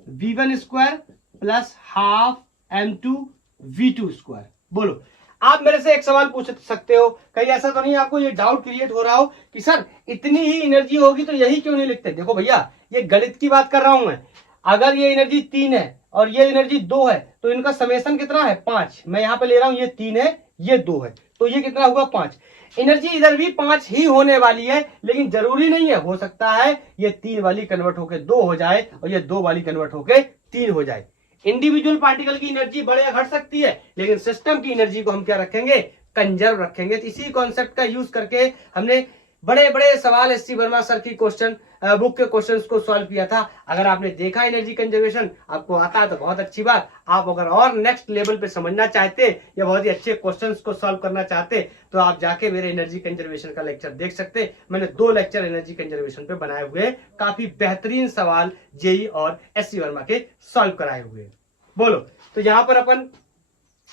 V1 square plus half M2 V2 square. बोलो, आप मेरे से एक सवाल पूछ सकते हो, कहीं ऐसा तो नहीं आपको ये डाउट क्रिएट हो रहा हो कि सर इतनी ही एनर्जी होगी तो यही क्यों नहीं लिखते? देखो भैया, ये गणित की बात कर रहा हूं मैं। अगर ये एनर्जी 3 है और ये एनर्जी 2 है तो इनका समेशन कितना है, 5। मैं यहां पे ले रहा हूं, ये 3 है, ये 2 है, तो ये कितना हुआ, 5। एनर्जी इधर भी 5 ही होने वाली है, लेकिन जरूरी नहीं है, हो सकता है ये 3 वाली कन्वर्ट होकर 2 हो जाए और ये 2 वाली कन्वर्ट होकर 3 हो जाए। इंडिविजुअल पार्टिकल की एनर्जी बढ़ या घट सकती है, लेकिन सिस्टम की एनर्जी को हम क्या रखेंगे, कंजर्व रखेंगे। तो इसी कॉन्सेप्ट का यूज करके हमने बड़े बड़े सवाल एससी वर्मा सर की क्वेश्चन बुक के क्वेश्चंस को सॉल्व किया था। अगर आपने देखा एनर्जी कंजर्वेशन, आपको आता है तो बहुत अच्छी बात। आप अगर और नेक्स्ट लेवल पे समझना चाहते या बहुत ही अच्छे क्वेश्चंस को सॉल्व करना चाहते तो आप जाके मेरे एनर्जी कंजर्वेशन का लेक्चर देख सकते। मैंने 2 लेक्चर एनर्जी कंजर्वेशन पे बनाए हुए, काफी बेहतरीन सवाल जेई और एससी वर्मा के सॉल्व कराए हुए। बोलो, तो यहां पर अपन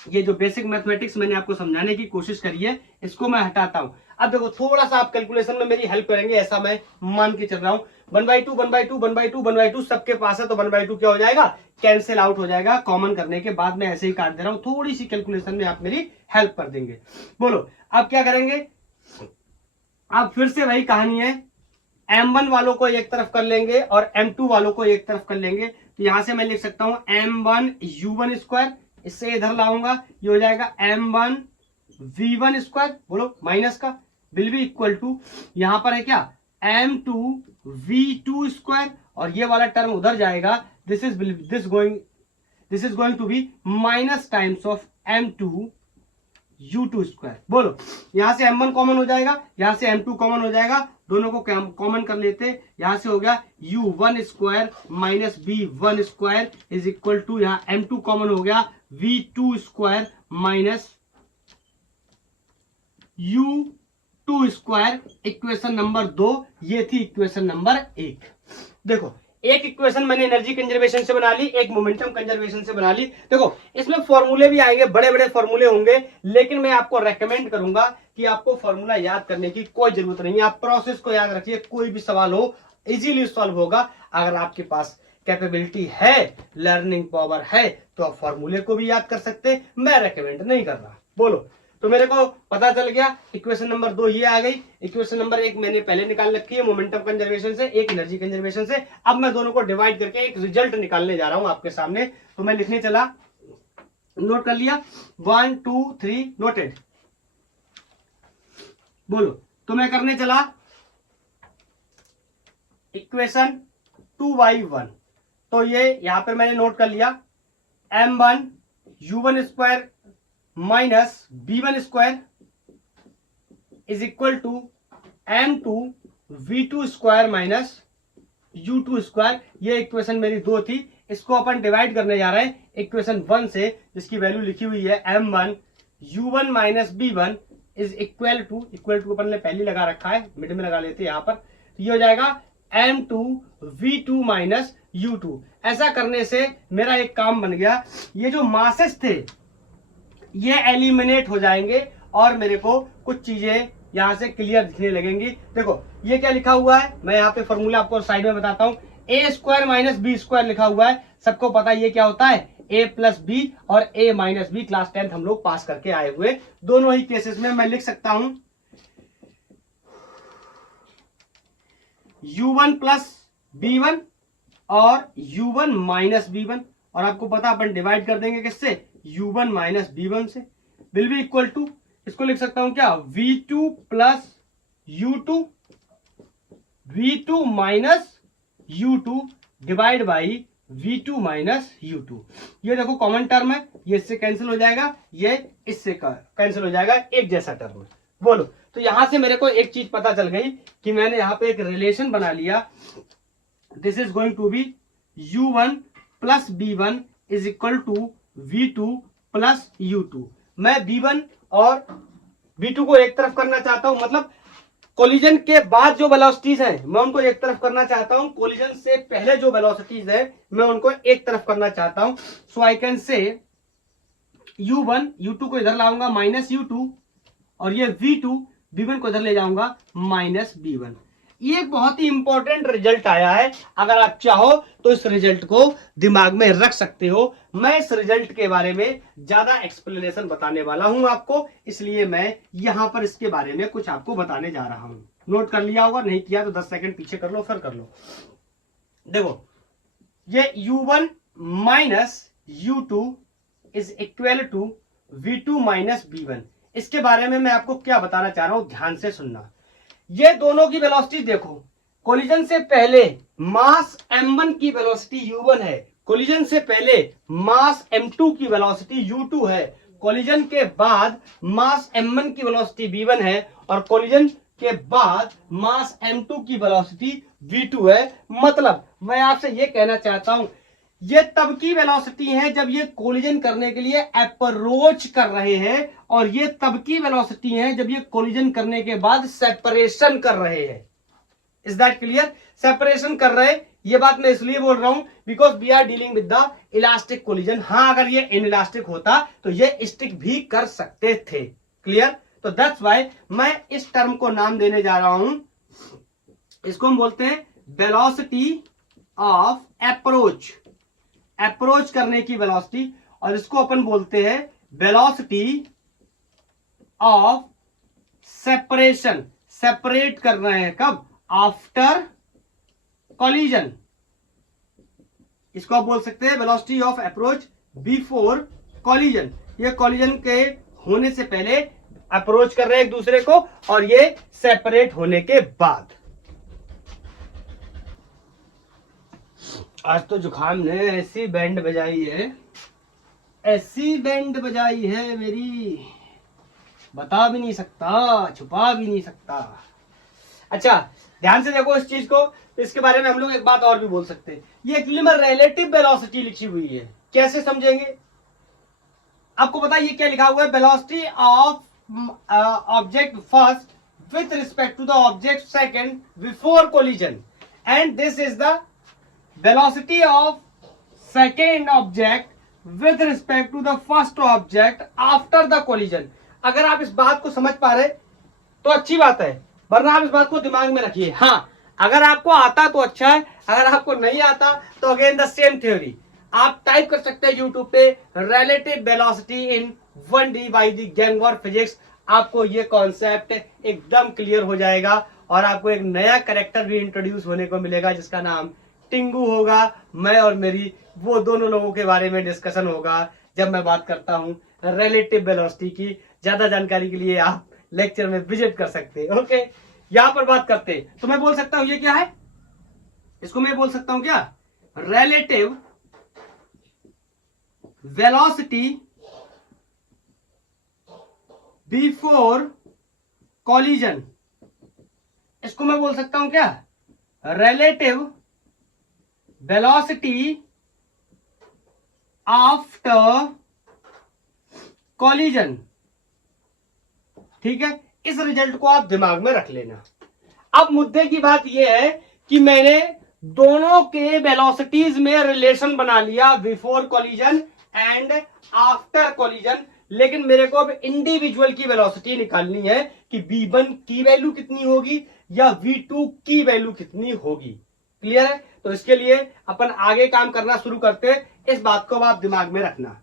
ये जो बेसिक मैथमेटिक्स मैंने आपको समझाने की कोशिश करी है इसको मैं हटाता हूं। अब देखो थोड़ा सा आप कैलकुलेशन में मेरी हेल्प करेंगे, ऐसा मैं मान के चल रहा हूं। 1/2 1/2 1/2 1/2 सबके पास है, तो 1/2 क्या हो जाएगा, कैंसिल आउट हो जाएगा। कॉमन करने के बाद मैं ऐसे ही काट दे रहा हूं, थोड़ी सी कैलकुलेशन में आप मेरी हेल्प कर देंगे। बोलो अब क्या करेंगे, अब फिर से वही कहानी है, M1 वालों को एक तरफ कर लेंगे और M2 वालों को एक तरफ कर लेंगे। तो यहां से मैं लिख सकता हूं M1U1 स्क्वायर, इससे इधर लाऊंगा, ये हो जाएगा M1V1 स्क्वायर, बोलो माइनस का, विल बी इक्वल टू, यहां पर है क्या M2V2 स्क्वायर, और ये वाला टर्म उधर जाएगा, this is going to be minus times of M2U2 square. बोलो यहां से M1 कॉमन हो जाएगा, यहां से M2 कॉमन हो जाएगा, दोनों को कॉमन कर लेते, यहां से हो गया U1 square minus B1 square is equal to, यहां M2 कॉमन हो गया V2 square minus U2 square. Equation number 2 ये थी इक्वेशन नंबर 1। देखो एक इक्वेशन मैंने एनर्जी कंजर्वेशन से बना ली, एक मोमेंटम कंजर्वेशन से बना ली। देखो इसमें फॉर्मूले भी आएंगे, बड़े बड़े फॉर्मूले होंगे, लेकिन मैं आपको रेकमेंड करूंगा कि आपको फॉर्मूला याद करने की कोई जरूरत नहीं है। आप प्रोसेस को याद रखिए, कोई भी सवाल हो इजीली सॉल्व होगा अगर आपके पास कैपेबिलिटी है, लर्निंग पावर है, तो आप फॉर्मूले को भी याद कर सकते। मैं रेकमेंड नहीं कर रहा। बोलो तो मेरे को पता चल गया इक्वेशन नंबर 2 ये आ गई। इक्वेशन नंबर 1 मैंने पहले निकाल रखी है मोमेंटम कंजर्वेशन से, एक एनर्जी कंजर्वेशन से। अब मैं दोनों को डिवाइड करके एक रिजल्ट निकालने जा रहा हूं आपके सामने। तो मैं लिखने चला, नोट कर लिया, 1 2 3 नोटेड। बोलो तो मैं करने चला इक्वेशन 2y1। तो ये यहां पे मैंने नोट कर लिया, M1U1 square minus B1 square is equal to M2V2 square minus U2 square. ये इक्वेशन मेरी 2 थी, इसको अपन डिवाइड करने जा रहे हैं इक्वेशन 1 से, जिसकी वैल्यू लिखी हुई है M1U1 minus B1 is equal to अपन ने पहले लगा रखा है, मिड में लगा लेते हैं यहां पर। तो ये हो जाएगा M2V2 माइनस U2। ऐसा करने से मेरा एक काम बन गया, ये जो मासेस थे ये एलिमिनेट हो जाएंगे और मेरे को कुछ चीजें यहां से क्लियर दिखने लगेंगी। देखो ये क्या लिखा हुआ है, मैं यहाँ पे फॉर्मूला आपको साइड में बताता हूं। ए स्क्वायर माइनस बी स्क्वायर लिखा हुआ है, सबको पता है ये क्या होता है, ए प्लस बी और ए माइनस बी। क्लास 10th हम लोग पास करके आए हुए। दोनों ही केसेस में मैं लिख सकता हूं U1 प्लस B1 और U1 माइनस B1, और आपको पता अपन डिवाइड कर देंगे किससे, U1 माइनस B1 से, विल बी इक्वल टू, इसको लिख सकता हूं क्या, V2 plus U2, V2 minus U2 divide by V2 minus U2। ये देखो कॉमन टर्म है, ये इससे कैंसिल हो जाएगा, ये इससे कैंसिल हो जाएगा, एक जैसा टर्म है। बोलो तो यहां से मेरे को एक चीज पता चल गई कि मैंने यहां पे एक रिलेशन बना लिया, this is going to be U1 plus B1 is equal to V2 plus U2। मैं B1 और B2 को एक तरफ करना चाहता हूं, मतलब कोलिजन के बाद जो वेलोसिटीज हैं मैं उनको एक तरफ करना चाहता हूं, कोलिजन से पहले जो वेलोसिटीज है मैं उनको एक तरफ करना चाहता हूं। सो I can say U1 U2 को इधर लाऊंगा माइनस U2, और ये V2 B1 को इधर ले जाऊंगा माइनस B1। ये एक बहुत ही इंपॉर्टेंट रिजल्ट आया है, अगर आप चाहो तो इस रिजल्ट को दिमाग में रख सकते हो। मैं इस रिजल्ट के बारे में ज्यादा एक्सप्लेनेशन बताने वाला हूं आपको, इसलिए मैं यहां पर इसके बारे में कुछ आपको बताने जा रहा हूं। नोट कर लिया होगा, नहीं किया तो 10 सेकंड पीछे कर लो, फिर कर लो। देखो ये U1 minus U2 is equal to V2 minus B1। इसके बारे में मैं आपको क्या बताना चाह रहा हूं, ध्यान से सुनना। ये दोनों की वेलोसिटी देखो, कोलिजन से पहले मास m1 की वेलोसिटी u1 है, कोलिजन से पहले मास m2 की वेलोसिटी u2 है, कोलिजन के बाद मास m1 की वेलोसिटी v1 है, और कोलिजन के बाद मास m2 की वेलोसिटी v2 है। मतलब मैं आपसे ये कहना चाहता हूं, ये तब की वेलोसिटी है जब ये कोलिजन करने के लिए अप्रोच कर रहे हैं, और ये तब की वेलोसिटी है जब ये कोलिजन करने के बाद सेपरेशन कर रहे हैं। Is that clear? सेपरेशन कर रहे हैं, ये बात मैं इसलिए बोल रहा हूं because we are dealing with the elastic collision. हाँ, अगर ये इनइलास्टिक होता तो ये स्टिक भी कर सकते थे। क्लियर? तो दैट्स व्हाई मैं इस टर्म को नाम देने जा रहा हूं, इसको हम बोलते हैं वेलोसिटी ऑफ अप्रोच, अप्रोच करने की वेलोसिटी, और इसको अपन बोलते हैं वेलोसिटी ऑफ सेपरेशन, सेपरेट कर रहे हैं कब? After collision. इसको आप बोल सकते हैं velocity of approach before collision. ये कॉलिजन के होने से पहले अप्रोच कर रहे हैं एक दूसरे को, और ये सेपरेट होने के बाद। आज तो जुखाम ने ऐसी बैंड बजाई है, ऐसी बैंड बजाई है मेरी, बता भी नहीं सकता, छुपा भी नहीं सकता। अच्छा, ध्यान से देखो इस चीज को, इसके बारे में हम लोग एक बात और भी बोल सकते हैं। ये एक्चुअली में रिलेटिव वेलोसिटी लिखी हुई है, कैसे समझेंगे? आपको पता है ये क्या लिखा हुआ है? Velocity of object first with respect to the object second before collision, and this is the velocity of second object with respect to the first object after the collision. अगर आप इस बात को समझ पा रहे तो अच्छी बात है, वरना आप इस बात को दिमाग में रखिए। हाँ, अगर आपको आता तो अच्छा है, अगर आपको नहीं आता तो अगेन द सेम थ्योरी। आप टाइप कर सकते हैं यूट्यूब पे relative velocity in 1D by the गैंगवर फिजिक्स। आपको ये कॉन्सेप्ट एकदम क्लियर हो जाएगा, और आपको एक नया कैरेक्टर भी इंट्रोड्यूस होने को मिलेगा जिसका नाम टिंगू होगा। मैं और मेरी वो दोनों लोगों के बारे में डिस्कशन होगा जब मैं बात करता हूं रिलेटिव वेलोसिटी की। ज्यादा जानकारी के लिए आप लेक्चर में विजिट कर सकते हैं। ओके, यहां पर बात करते हैं तो मैं बोल सकता हूं ये क्या है? इसको मैं बोल सकता हूं क्या? Relative velocity before collision. इसको मैं बोल सकता हूं क्या? Relative velocity after collision. ठीक है, इस रिजल्ट को आप दिमाग में रख लेना। अब मुद्दे की बात यह है कि मैंने दोनों के वेलोसिटीज में रिलेशन बना लिया, before collision and after collision, लेकिन मेरे को अब इंडिविजुअल की वेलोसिटी निकालनी है कि V1 की वैल्यू कितनी होगी या V2 की वैल्यू कितनी होगी। क्लियर है? तो इसके लिए अपन आगे काम करना शुरू करते हैं, इस बात को आप दिमाग में रखना।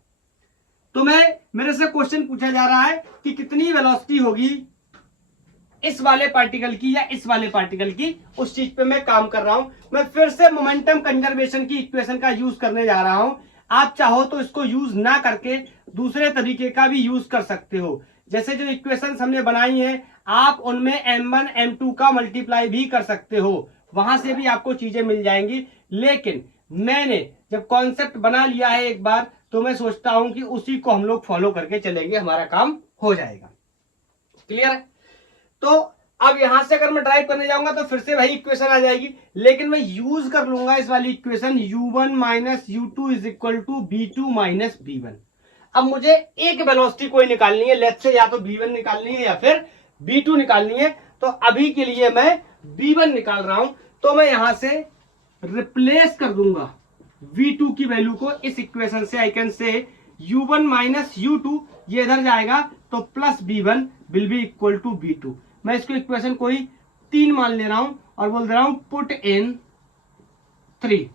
तो मेरे से क्वेश्चन पूछा जा रहा है कि कितनी वेलोसिटी होगी इस वाले पार्टिकल की या इस वाले पार्टिकल की, उस चीज पे मैं काम कर रहा हूं। मैं फिर से मोमेंटम कंजर्वेशन की इक्वेशन का यूज करने जा रहा हूं। आप चाहो तो इसको यूज ना करके दूसरे तरीके का भी यूज कर सकते हो। जैसे जो इक्वेशन हमने बनाई है, आप उनमें M1 M2 का मल्टीप्लाई भी कर सकते हो, वहां से भी आपको चीजें मिल जाएंगी। लेकिन मैंने जब कॉन्सेप्ट बना लिया है एक बार, तो मैं सोचता हूं कि उसी को हम लोग फॉलो करके चलेंगे, हमारा काम हो जाएगा। क्लियर है? तो अब यहां से अगर मैं ड्राइव करने जाऊंगा तो फिर से वही इक्वेशन आ जाएगी, लेकिन मैं यूज कर लूंगा इस वाली equation U1 minus U2 is equal to B2 minus B1। अब मुझे एक वेलोसिटी कोई निकालनी है, लेट्स से या तो B1 निकालनी है या फिर B2 निकालनी है। तो अभी के लिए मैं B1 निकाल रहा हूं, तो मैं यहां से रिप्लेस कर दूंगा V2 की वैल्यू को इस इक्वेशन से। I can say U1 minus U2, ये इधर जाएगा तो plus B1 will be equal to B2। मैं इसको इक्वेशन कोई 3 मान ले रहा हूं और बोल दे रहा हूं पुट इन 3।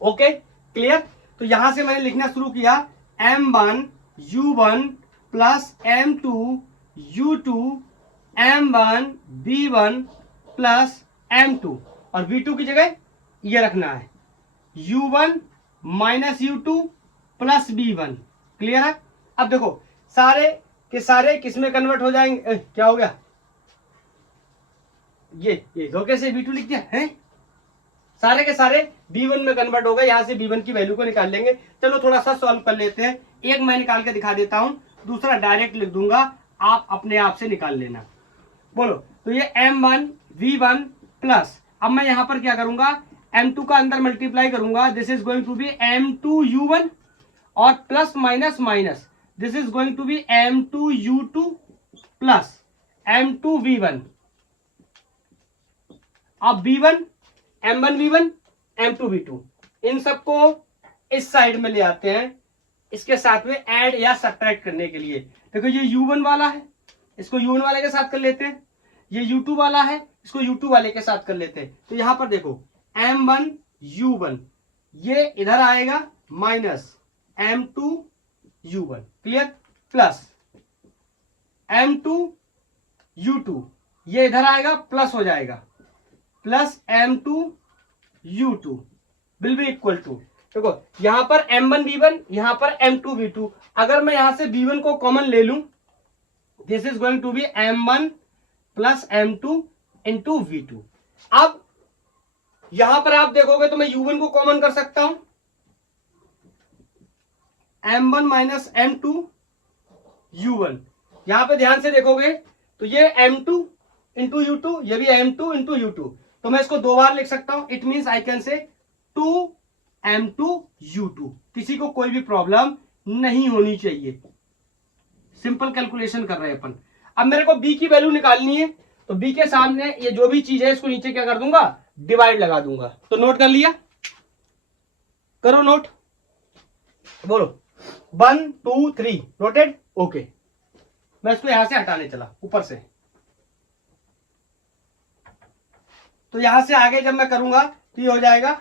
Okay, clear? तो यहां से मैंने लिखना शुरू किया M1 U1 plus M2 U2 M1 B1 plus M2, और V2 की जगह ये रखना है U1 minus U2 plus B1। Clear है? अब देखो सारे के सारे किस में कन्वर्ट हो जाएंगे? क्या हो गया? ये धोखे से V2 लिख दिया है, सारे के सारे B1 में कन्वर्ट हो गए। यहां से B1 की वैल्यू को निकाल लेंगे। चलो थोड़ा सा सॉल्व कर लेते हैं। एक मैं निकाल के दिखा देता हूं, दूसरा डायरेक्ट लिख दूंगा, आप अपने आप से निकाल लेना। बोलो, तो ये M1 V1 प्लस, अब मैं यहां पर क्या करूंगा, M2 का अंदर मल्टीप्लाई करूंगा, this is going to be M2 U1, और plus minus minus, this is going to be M2 U2 plus M2 V1। अब B1 M1 V1 M2 V2, इन सबको इस साइड में ले आते हैं इसके साथ में ऐड या सब्ट्रैक्ट करने के लिए। देखो ये U1 वाला है, इसको U1 वाले के साथ कर लेते हैं, ये U2 वाला है, इसको U2 वाले के साथ कर लेते हैं। तो यहां पर देखो M1 U1 ये इधर आएगा minus M2 U1, clear, plus M2 U2 ये इधर आएगा प्लस हो जाएगा, plus M2 U2 will be equal to, देखो यहां पर M1 V1 यहां पर M2 V2, अगर मैं यहां से V1 को कॉमन ले लूं, this is going to be M1 plus M2 into V2। अब यहां पर आप देखोगे तो मैं U1 को कॉमन कर सकता हूं, M1 माइनस M2 U1, यहां पे ध्यान से देखोगे तो ये M2 इंटू U2, ये भी M2 इंटू U2, तो मैं इसको दो बार लिख सकता हूं, it means I can say 2M2 U2। किसी को कोई भी प्रॉब्लम नहीं होनी चाहिए, सिंपल कैलकुलेशन कर रहे हैं अपन। अब मेरे को B की वैल्यू निकालनी है, तो B के सामने ये जो भी चीज है इसको नीचे क्या कर दूंगा, डिवाइड लगा दूंगा। तो नोट कर लिया, करो नोट, बोलो 1 2 3 नोटेड, ओके। मैं इसको यहां से हटाने चला ऊपर से, तो यहां से आगे जब मैं करूंगा तो ये हो जाएगा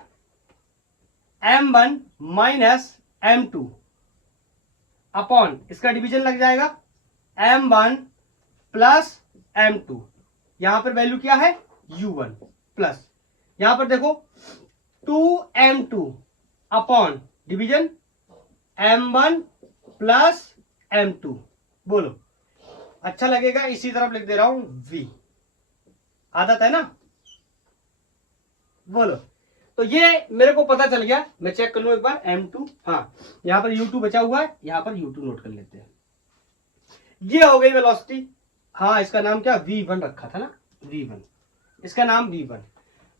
M1 माइनस M2 अपॉन, इसका डिवीजन लग जाएगा M1 प्लस M2, यहां पर वैल्यू क्या है U1, प्लस यहां पर देखो 2M2 upon division M1 plus M2, बोलो अच्छा लगेगा, इसी तरफ लिख दे रहा हूं V, आदत है ना, बोलो। तो ये मेरे को पता चल गया, मैं चेक कर लूं एक बार M2, हाँ यहां पर U2 बचा हुआ है, यहां पर U2 नोट कर लेते हैं। ये हो गई वेलोसिटी, हाँ इसका नाम क्या V1 रखा था ना, V1, इसका नाम V1।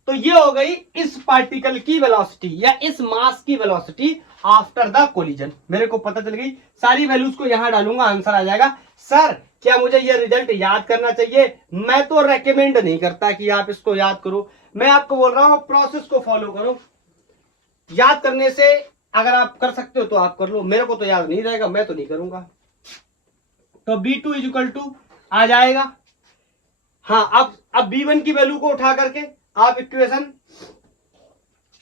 तो ये हो गई इस पार्टिकल की वेलोसिटी या इस मास की वेलोसिटी आफ्टर द कोलिजन। मेरे को पता चल गई, सारी वैल्यूज को यहां डालूंगा, आंसर आ जाएगा। सर क्या मुझे ये रिजल्ट याद करना चाहिए? मैं तो रेकमेंड नहीं करता कि आप इसको याद करो, मैं आपको बोल रहा हूं प्रोसेस को फॉलो करो। याद करने से अगर आप कर सकते हो तो आप कर लो, मेरे को तो याद नहीं रहेगा, मैं तो नहीं करूंगा। तो B2 इज इक्वल टू आ जाएगा, हाँ अब B1 की वैल्यू को उठा करके आप इक्वेशन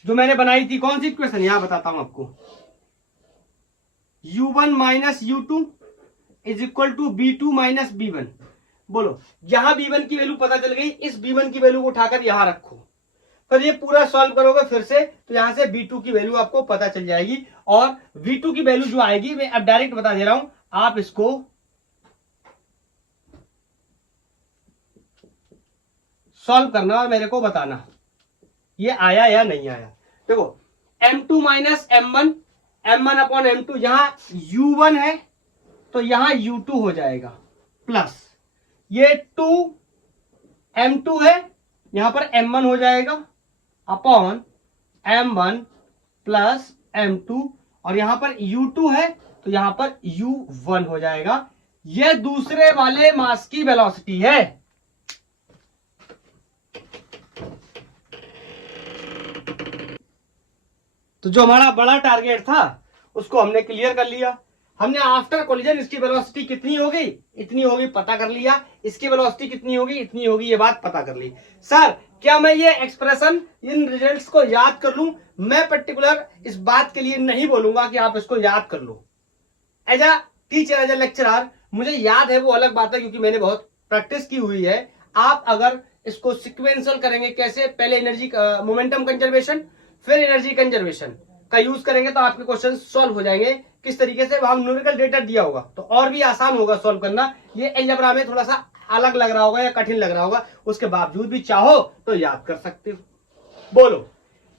जो मैंने बनाई थी, कौन सी इक्वेशन यहां बताता हूं आपको, U1 minus U2 is equal to B2 minus B1। बोलो यहां B1 की वैल्यू पता चल गई, इस B1 की वैल्यू को उठाकर यहां रखो, फिर ये पूरा सॉल्व करोगे फिर से, तो यहां से B2 की वैल्यू आपको पता चल जाएगी, और V2 की वैल्यू जो आएगी मैं अब डायरेक्ट बता दे रहा हूं, आप इसको सॉल्व करना और मेरे को बताना ये आया या नहीं आया। देखो M2 minus M1, M1 upon M2, यहां U1 है तो यहां U2 हो जाएगा, प्लस ये 2 M2 है, यहां पर M1 हो जाएगा, अपॉन M1 प्लस M2, और यहां पर U2 है तो यहां पर U1 हो जाएगा। यह दूसरे वाले मास की वेलोसिटी है। तो जो हमारा बड़ा टारगेट था उसको हमने क्लियर कर लिया। हमने आफ्टर कोलिजन इसकी वेलोसिटी कितनी होगी, इतनी होगी, पता कर लिया। इसकी वेलोसिटी कितनी होगी, इतनी होगी, ये बात पता कर ली। सर क्या मैं ये एक्सप्रेशन इन रिजल्ट्स को याद कर लूं? मैं पर्टिकुलर इस बात के लिए नहीं बोलूंगा कि आप इसको याद कर लो। As a teacher, as a lecturer मुझे याद है वो अलग बात है, क्योंकि मैंने बहुत प्रैक्टिस की हुई है। आप अगर इसको सिक्वेंशियल करेंगे, कैसे, पहले एनर्जी मोमेंटम कंजर्वेशन फिर एनर्जी कंजर्वेशन का यूज करेंगे तो आपके क्वेश्चन सॉल्व हो जाएंगे। किस तरीके से वहां न्यूमेरिकल डेटा दिया होगा तो और भी आसान होगा सॉल्व करना। ये अलजेब्रा में थोड़ा सा अलग लग रहा होगा या कठिन लग रहा होगा, उसके बावजूद भी चाहो तो याद कर सकते हो। बोलो,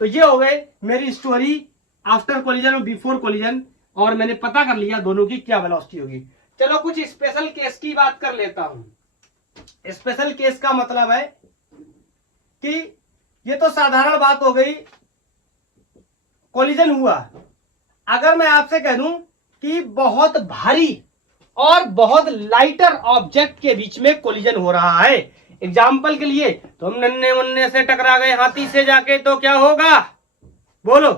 तो ये हो गए मेरी स्टोरी आफ्टर कोलिजन और बिफोर कोलिजन, और मैंने पता कर लिया दोनों की क्या वेलोसिटी होगी। चलो कुछ स्पेशल केस की बात कर लेता हूं। स्पेशल केस का मतलब है कि ये तो साधारण बात हो गई, कोलिजन हुआ। अगर मैं आपसे कह दूं कि बहुत भारी और बहुत लाइटर ऑब्जेक्ट के बीच में कोलिजन हो रहा है, एग्जाम्पल के लिए तो हम नन्हे मुन्ने से टकरा गए हाथी से जाके, तो क्या होगा? बोलो,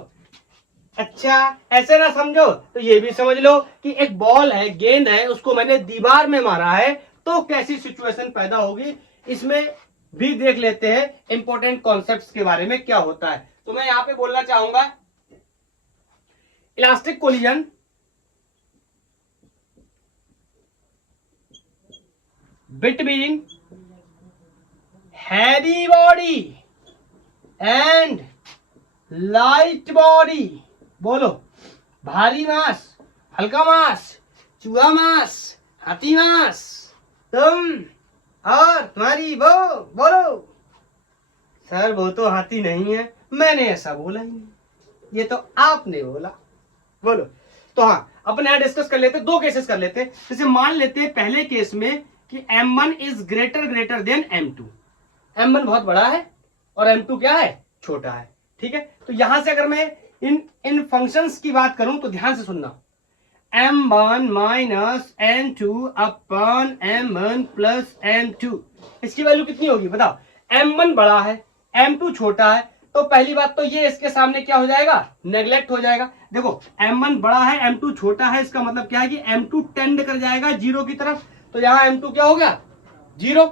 अच्छा, ऐसे ना समझो तो ये भी समझ लो कि एक बॉल है, गेंद है, उसको मैंने दीवार में मारा है तो कैसी सिचुएशन पैदा होगी, इसमें भी देख लेते हैं इंपॉर्टेंट कॉन्सेप्ट्स के बारे में क्या होता है। तो मैं यहां पे बोलना चाहूंगा elastic collision between heavy body and light body. बोलो, भारी मास, हल्का मास, चूहा मास, हाथी मास, तुम और तुम्हारी वो। बोलो सर वो तो हाथी नहीं है, मैंने ऐसा बोला ही नहीं, ये तो आपने बोला। बोलो, तो हाँ अपन यहां डिस्कस कर लेते, दो केसेस कर लेते। जैसे मान लेते हैं पहले केस में कि M1 is greater than M2। M1 बहुत बड़ा है और M2 क्या है, छोटा है। ठीक है, तो यहां से अगर मैं इन फंक्शंस की बात करूं तो ध्यान से सुनना, M1 minus M2 upon M1 plus M2, इसकी वैल्यू कितनी होगी बताओ। M1 बड़ा है, M2 छोटा है, तो पहली बात तो ये इसके सामने क्या हो जाएगा, नेग्लेक्ट हो जाएगा। देखो M1 बड़ा है, M2 छोटा है, इसका मतलब क्या है कि M2 टेंड कर जाएगा जीरो की तरफ, तो यहां M2 क्या हो गया, जीरो।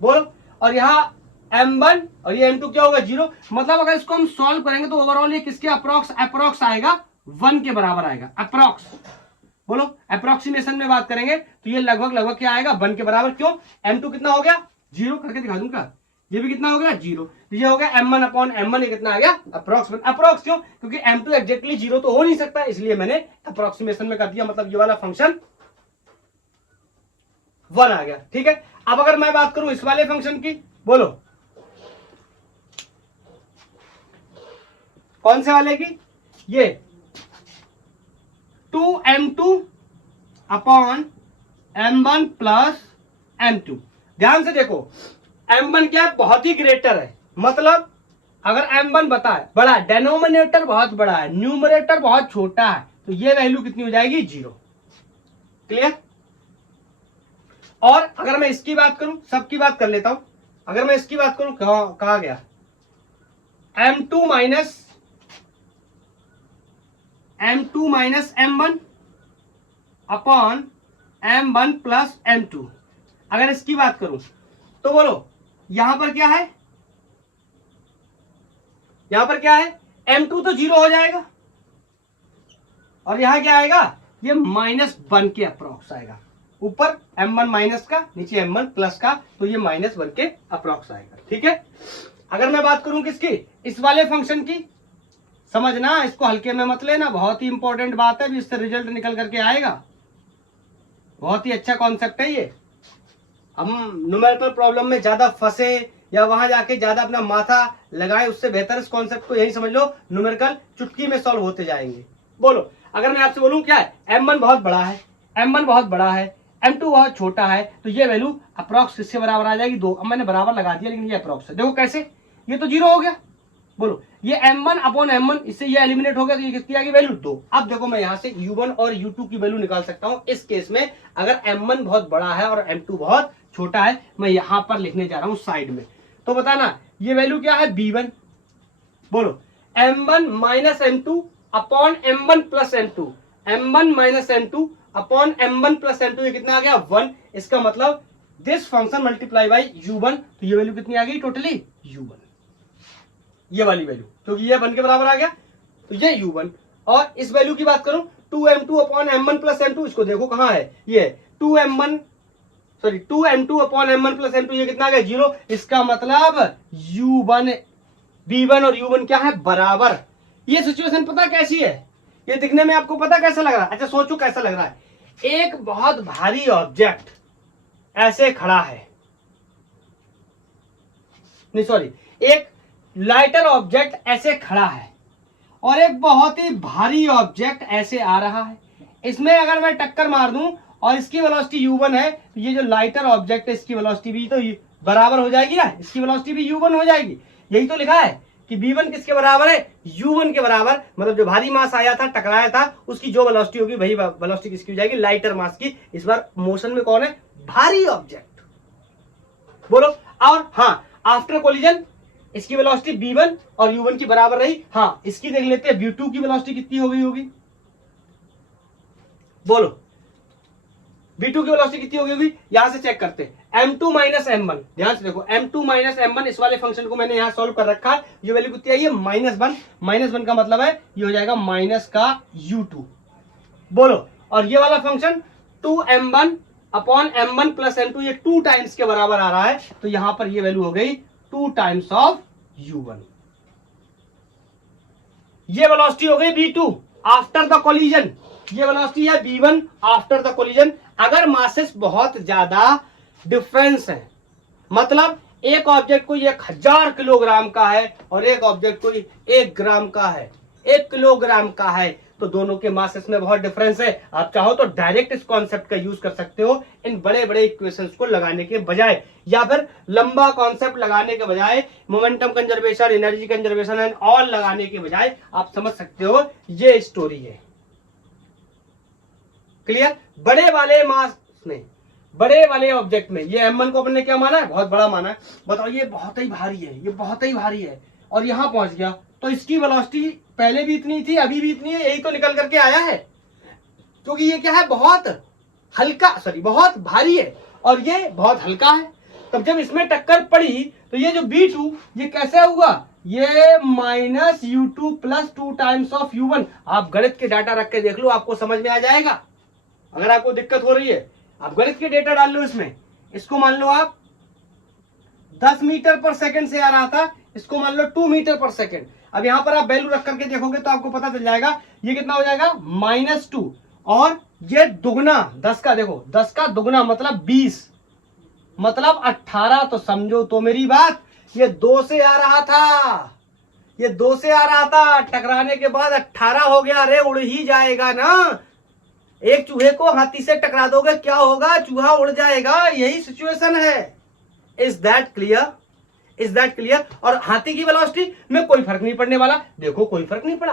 बोलो, और यहाँ M1 और ये M2 क्या होगा, जीरो। मतलब अगर इसको हम सॉल्व करेंगे तो ओवरऑल ये किसके अप्रोक्स आएगा, 1 के बराबर आएगा, अप्रोक्स। बोलो, अप्रोक्सीमेशन में बात करेंगे तो ये लगभग क्या आएगा, 1 के बराबर। क्यों, M2 कितना हो गया, जीरो करके दिखा दूंगा, ये भी कितना हो गया, जीरो। तो ये हो गया M1 अपॉन M1, ये कितना आ गया, अप्रोक्स। क्यों, क्योंकि M2 एग्जैक्टली जीरो तो हो नहीं सकता, इसलिए मैंने अप्रोक्सीमेशन में कर दिया, मतलब ये वाला फंक्शन 1 आ गया। ठीक है, अब अगर मैं बात करूं इस वाले फंक्शन की, बोलो कौन से वाले की, ये 2M2 upon M1 plus M2। ध्यान से देखो, M1 क्या है, बहुत ही ग्रेटर है, मतलब अगर M1 बड़ा है, डेनोमिनेटर बहुत बड़ा है, न्यूमरेटर बहुत छोटा है, तो ये वैल्यू कितनी हो जाएगी, जीरो। क्लियर। और अगर मैं इसकी बात करूं, सबकी बात कर लेता हूं, अगर मैं इसकी बात करूं, कहा गया M2 minus M1 upon M1 plus M2, अगर इसकी बात करूं तो बोलो यहां पर क्या है, M2 तो जीरो हो जाएगा, और यहां क्या आएगा, ये -1 के अप्रोक्स आएगा, ऊपर M1 माइनस का, नीचे M1 प्लस का, तो ये -1 के अप्रोक्स आएगा। ठीक है, अगर मैं बात करूं किसकी, इस वाले फंक्शन की, समझना, इसको हल्के में मत लेना, बहुत ही इंपॉर्टेंट बात है, इससे रिजल्ट निकल करके आएगा, बहुत ही अच्छा कॉन्सेप्ट है ये। हम न्यूमेरिकल प्रॉब्लम में ज्यादा फंसे या वहां जाके ज्यादा अपना माथा लगाए, उससे बेहतर इस कॉन्सेप्ट को यही समझ लो, न्यूमेरिकल चुटकी में सॉल्व होते जाएंगे। बोलो, अगर मैं आपसे बोलूं क्या है, M1 बहुत बड़ा है, M2 बहुत छोटा है, तो ये वैल्यू अप्रॉक्स किससे बराबर आ जाएगी, 2। अब मैंने बराबर लगा दिया, लेकिन ये अप्रॉक्स है। देखो कैसे, ये तो जीरो हो गया। बोलो, ये M1 अपॉन M1, इससे ये एलिमिनेट हो गया, तो ये कितनी आ गई वैल्यू, 2। अब देखो मैं यहां से U1 और U2 की वैल्यू निकाल सकता हूं। इस केस में अगर M1 बहुत बड़ा है और M2 बहुत छोटा है, मैं यहां पर लिखने जा रहा हूं साइड में, तो बताना ये वैल्यू क्या है, B1। बोलो, M1 minus M2 upon M1 plus M2, M1 minus M2 upon M1 plus M2, ये कितना आ गया, 1। इसका मतलब this function multiply by U1, तो ये वैल्यू कितनी आ गई, टोटली U1, ये वाली वैल्यू, क्योंकि ये 1 के बराबर आ गया, तो ये U1। और इस वैल्यू की बात करूं, 2M2 upon M1 plus M2, इसको देखो कहां है, ये 2M2 upon M1 plus M2, ये कितना आ गया, 0। इसका मतलब U1, B1 और U1 क्या है, बराबर। ये सिचुएशन पता कैसी है, ये दिखने में आपको पता कैसा लग रहा है, अच्छा सोचो कैसा लग रहा है। एक बहुत भारी ऑब्जेक्ट ऐसे खड़ा है, नहीं सॉरी, एक लाइटर ऑब्जेक्ट ऐसे खड़ा है और एक बहुत ही भारी ऑब्जेक्ट ऐसे आ रहा है। इसमें अगर मैं टक्कर मार दूं और इसकी वेलोसिटी U1 है, तो ये जो लाइटर ऑब्जेक्ट है इसकी वेलोसिटी भी तो बराबर हो जाएगी ना, इसकी वेलोसिटी भी U1 हो जाएगी। यही तो लिखा है कि B1 किसके बराबर है, U1 के बराबर। मतलब जो भारी मास आया था, टकराया था, उसकी जो वेलोसिटी होगी वही वेलोसिटी किसकी हो जाएगी, लाइटर मास की। इस बार मोशन में कौन है, भारी ऑब्जेक्ट। बोलो, और हाँ, आफ्टर कोलिजन इसकी वेलोसिटी v1 और u1 की बराबर रही। हाँ, इसकी देख लेते हैं v2 की वेलोसिटी कितनी हो गई होगी, बोलो v2 की वेलोसिटी कितनी हो गई होगी, यहां से चेक करते हैं। m2 माइनस m1, ध्यान से देखो m2 माइनस m1, इस वाले फंक्शन को मैंने यहां सॉल्व कर रखा है। ये वैल्यू कितनी आई है, -1। -1 का मतलब है ये हो जाएगा माइनस का u2, बोलो। और ये वाला function 2m1 upon m1 plus m2, ये 2 टाइम्स के बराबर आ रहा है, तो यहां पर ये वैल्यू हो गई 2 टाइम्स ऑफ u1। ये वेलोसिटी हो गई v2 आफ्टर द कोलिजन, ये वेलोसिटी है v1 आफ्टर द कोलिजन। अगर मासेस बहुत ज्यादा डिफरेंस है, मतलब एक ऑब्जेक्ट कोई 1000 किलोग्राम का है और एक ऑब्जेक्ट कोई 1 ग्राम का है, 1 किलोग्राम का है, तो दोनों के मासेस में बहुत डिफरेंस है। आप चाहो तो डायरेक्ट इस कॉन्सेप्ट का यूज कर सकते हो इन बड़े बड़े इक्वेशंस को लगाने के बजाय, या फिर लंबा कॉन्सेप्ट लगाने के बजाय, momentum conservation, energy conservation and all लगाने के बजाय आप समझ सकते हो ये स्टोरी है। क्लियर? बड़े वाले मास में, बड़े वाले ऑब्जेक्ट में ये m1 को अपने क्या माना है, बहुत बड़ा माना है। बताओ ये बहुत ही भारी है, ये बहुत ही भारी है, और यहां पहुंच गया, तो इसकी वेलोसिटी पहले भी इतनी थी, अभी भी इतनी है, यही तो निकल करके आया है। क्योंकि ये क्या है, बहुत हल्का, सॉरी बहुत भारी है और ये बहुत हल्का है। तब जब इसमें टक्कर पड़ी तो ये जो v2 ये कैसे होगा, ये minus u2 plus 2 times of u1। आप गणित के डाटा रख के देख लो, आपको समझ में आ जाएगा। अगर आपको दिक्कत हो रही है, आप गणित के डेटा डाल लो इसमें। इसको मान लो आप 10 मीटर पर सेकंड से आ रहा था, इसको मान लो 2 मीटर पर सेकंड। अब यहां पर आप वैल्यू रख करके देखोगे तो आपको पता चल जाएगा ये कितना हो जाएगा, -2, और ये दुगना 10 का, देखो 10 का दुगना मतलब 20, मतलब 18। तो समझो तो मेरी बात, ये 2 से आ रहा था, ये 2 से आ रहा था, टकराने के बाद 18 हो गया। अरे उड़ ही जाएगा ना, एक चूहे को हाथी से टकरा दोगे क्या होगा, चूहा उड़ जाएगा, यही सिचुएशन है। Is that clear, is that clear? और हाथी की वेलोसिटी में कोई फर्क नहीं पड़ने वाला, देखो कोई फर्क नहीं पड़ा,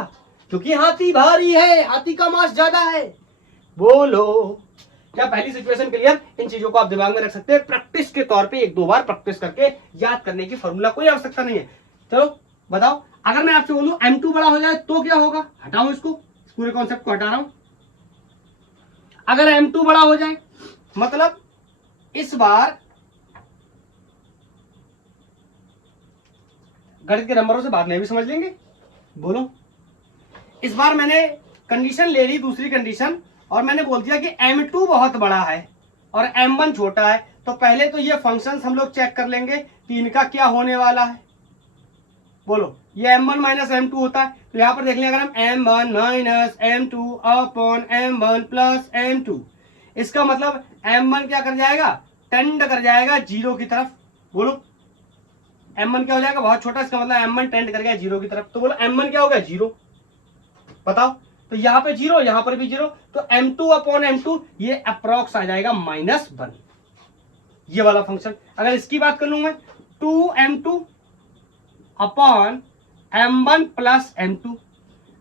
क्योंकि हाथी भारी है, हाथी का मास ज्यादा है। बोलो क्या पहली सिचुएशन क्लियर? इन चीजों को आप दिमाग में रख सकते हैं, प्रैक्टिस के तौर पे 1-2 बार प्रैक्टिस करके याद करने की फॉर्मूला कोई आवश्यकता नहीं है। चलो बताओ, अगर मैं आपसे बोलूं m2 बड़ा हो जाए तो क्या होगा, हटाओ इसको, इस पूरे कॉन्सेप्ट को हटा रहा हूं। अगर m2 बड़ा हो जाए मतलब इस बार गणित के नंबरों से बाद में भी समझ लेंगे। बोलो, इस बार मैंने कंडीशन ले ली, दूसरी कंडीशन, और मैंने बोल दिया कि m2 बहुत बड़ा है और m1 छोटा है, तो पहले तो ये फंक्शंस हम लोग चेक कर लेंगे कि इनका क्या होने वाला है। बोलो, ये m1 माइनस m2 होता है, तो यहां पर देख लें, अगर हम m1 minus m2 upon m1 plus m2, इसका मतलब m1 क्या कर जाएगा, टेंड कर जाएगा 0 की तरफ। बोलो m1 क्या हो जाएगा, बहुत छोटा, इसका मतलब m1 टेंड कर गया 0 की तरफ। तो बोलो m1 क्या हो गया, 0। बताओ, तो यहां पे 0, यहां पर भी 0, तो m2 अपॉन m2 ये अप्रॉक्स आ जाएगा -1, ये वाला फंक्शन। अगर इसकी बात कर लूं मैं, 2m2 upon m1 plus m2,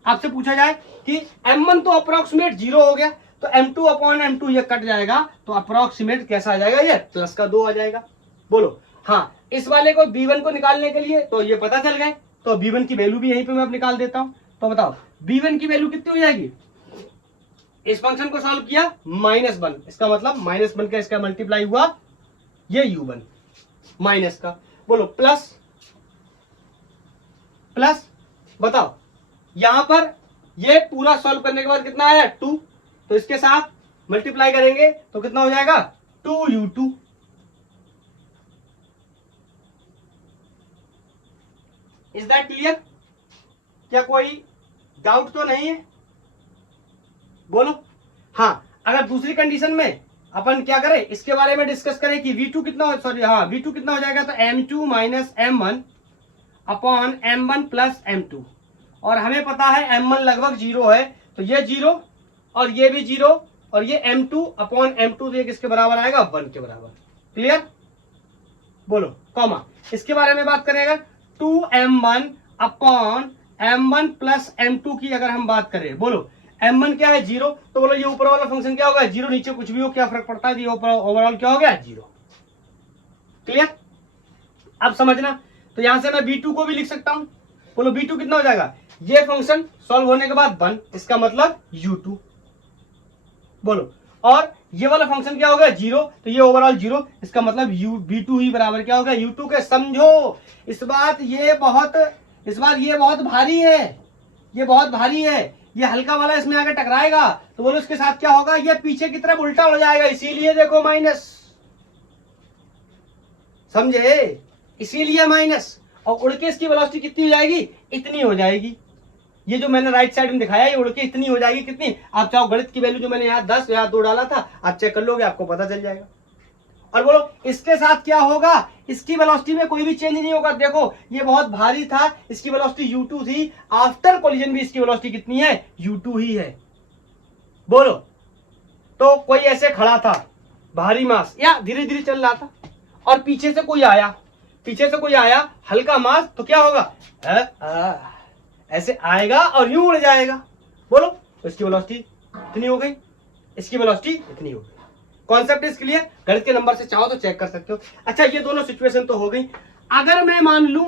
आपसे पूछा जाए कि m1 तो अप्रोक्सीमेट 0 हो गया, तो m2 अपॉन m2 ये कट जाएगा, तो अप्रोक्सीमेट कैसा आ जाएगा, ये प्लस का 2 आ जाएगा। बोलो हाँ, इस वाले को b1 को निकालने के लिए तो ये पता चल गए, तो b1 की वैल्यू भी यहीं पे मैं अब निकाल देता हूं। तो बताओ b1 की वैल्यू कितनी हो जाएगी, इस फंक्शन को सॉल्व किया -1, इसका मतलब -1 का इसका मल्टीप्लाई हुआ ये u1 माइनस का। बोलो प्लस प्लस, बताओ यहां पर ये पूरा सॉल्व करने के बाद कितना आया 2, तो इसके साथ मल्टीप्लाई करेंगे तो कितना हो जाएगा 2u2। Is that clear? क्या कोई डाउट तो नहीं है? बोलो हाँ। अगर दूसरी कंडीशन में अपन क्या करें, इसके बारे में डिस्कस करें कि v2 कितना, सॉरी हाँ, v2 कितना हो जाएगा, तो m2 minus m1 upon m1 plus m2, और हमें पता है m1 लगभग 0 है, तो ये 0 और ये भी 0, और ये m2 अपॉन m2 तो ये किसके बराबर आएगा, 1 के बराबर। क्लियर? बोलो कॉमा, इसके बारे में बात करेंगे 2m1 upon m1 plus m2 की अगर हम बात करें, बोलो m1 क्या है 0, तो बोलो ये ऊपर वाला फंक्शन क्या होगा 0, नीचे कुछ भी हो क्या फर्क पड़ता है, ये ओवरऑल क्या हो गया 0। क्लियर? अब समझना, तो यहां से मैं B2 को भी लिख सकता हूं। बोलो B2 कितना हो जाएगा, ये फंक्शन सॉल्व होने के बाद 1, इसका मतलब U2। बोलो, और ये वाला फंक्शन क्या होगा 0, तो ये ओवरऑल 0, इसका मतलब B2 ही बराबर क्या होगा U2 के। समझो इस बार ये बहुत भारी है, ये बहुत भारी है, ये हल्का वाला इसमें आकर टकराएगा तो बोलो इसके साथ क्या होगा, ये पीछे की तरफ उल्टा हो जाएगा, इसीलिए देखो माइनस, समझे, इसीलिए माइनस। और उड़ के इसकी वेलोसिटी कितनी हो जाएगी, इतनी हो जाएगी। ये जो मैंने राइट साइड में दिखाया ये उड़ के इतनी हो जाएगी, कितनी, आप चाहो गणित की वैल्यू जो मैंने यहाँ 10 यहाँ 2 डाला था आप चेक कर लोगे, आपको पता चल जाएगा। और बोलो इसके साथ क्या होगा, इसकी वेलोसिटी में कोई भी चेंज नहीं होगा। देखो ये बहुत भारी था, इसकी वेलोसिटी U2 थी, आफ्टर कोलिजन भी इसकी वेलोसिटी कितनी है, U2 ही है। बोलो, तो कोई ऐसे खड़ा था भारी मास या धीरे धीरे चल रहा था और पीछे से कोई आया हल्का मास, तो क्या होगा, ऐसे आएगा और यूं उड़ जाएगा। बोलो, तो इसकी वेलोसिटी इतनी हो गई, इसकी वेलोसिटी इतनी हो गई। कॉन्सेप्ट इज क्लियर, गणित के नंबर से चाहो तो चेक कर सकते हो। अच्छा, ये दोनों सिचुएशन तो हो गई। अगर मैं मान लूं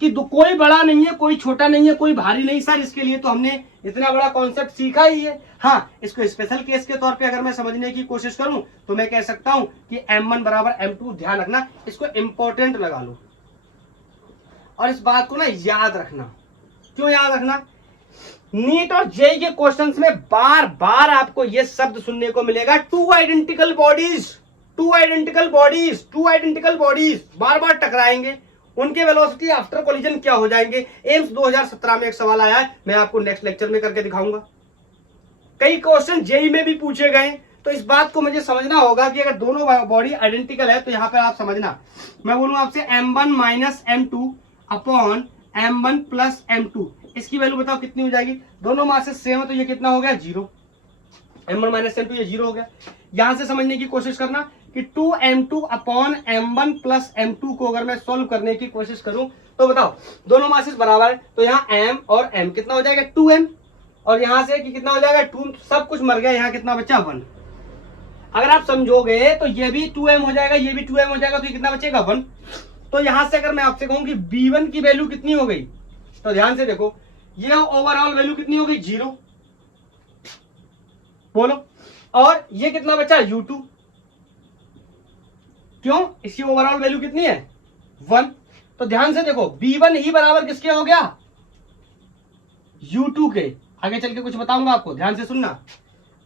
कि कोई बड़ा नहीं है, कोई छोटा नहीं है, कोई भारी नहीं, सर इसके लिए तो हमने इतना बड़ा कॉन्सेप्ट सीखा ही है। हाँ, इसको स्पेशल केस के तौर पे अगर मैं समझने की कोशिश करूं तो मैं कह सकता हूं कि M1 बराबर M2, ध्यान रखना, इसको इंपॉर्टेंट लगा लो और इस बात को ना याद रखना। क्यों याद रखना, नीट और जेईई के क्वेश्चंस में बार बार आपको यह शब्द सुनने को मिलेगा, टू आइडेंटिकल बॉडीज बार बार टकराएंगे, उनके वेलोसिटी आफ्टर कोलिजन क्या हो जाएंगे। एम्स 2017 में एक सवाल आया है, मैं आपको नेक्स्ट लेक्चर में करके दिखाऊंगा। कई क्वेश्चन जेईई में भी पूछे गए, तो इस बात को मुझे समझना होगा कि अगर दोनों बॉडी आइडेंटिकल है तो यहां पर आप समझना, मैं बोलूं आपसे M1 minus M2 upon M1 plus M2, इसकी वैल्यू बताओ कितनी हो जाएगी। दोनों मासेस सेम है तो ये कितना हो गया, 0। M1 माइनस M2 ये 0 हो गया। यहां से समझने की कोशिश करना कि 2M2 upon M1 plus M2 को अगर मैं सॉल्व करने की कोशिश करूं तो बताओ दोनों मासेस बराबर है, तो यहाँ M और M कितना हो जाएगा 2M, और यहां से कि कितना हो जाएगा 2, सब कुछ मर गया, यहाँ कितना बचा 1। अगर आप समझोगे तो ये भी 2M हो जाएगा, ये भी 2M हो जाएगा, तो ये कितना बचेगा 1। तो यहां से अगर मैं आपसे कहूं कि B1 की वैल्यू कितनी हो गई, तो ध्यान से देखो, ये ओवरऑल वैल्यू कितनी हो गई 0। बोलो, और ये कितना बचा U2, क्यों, इसकी ओवरऑल वैल्यू कितनी है 1। तो ध्यान से देखो, B1 ही बराबर किसके हो गया, U2 के। आगे चल के कुछ बताऊंगा आपको, ध्यान से सुनना।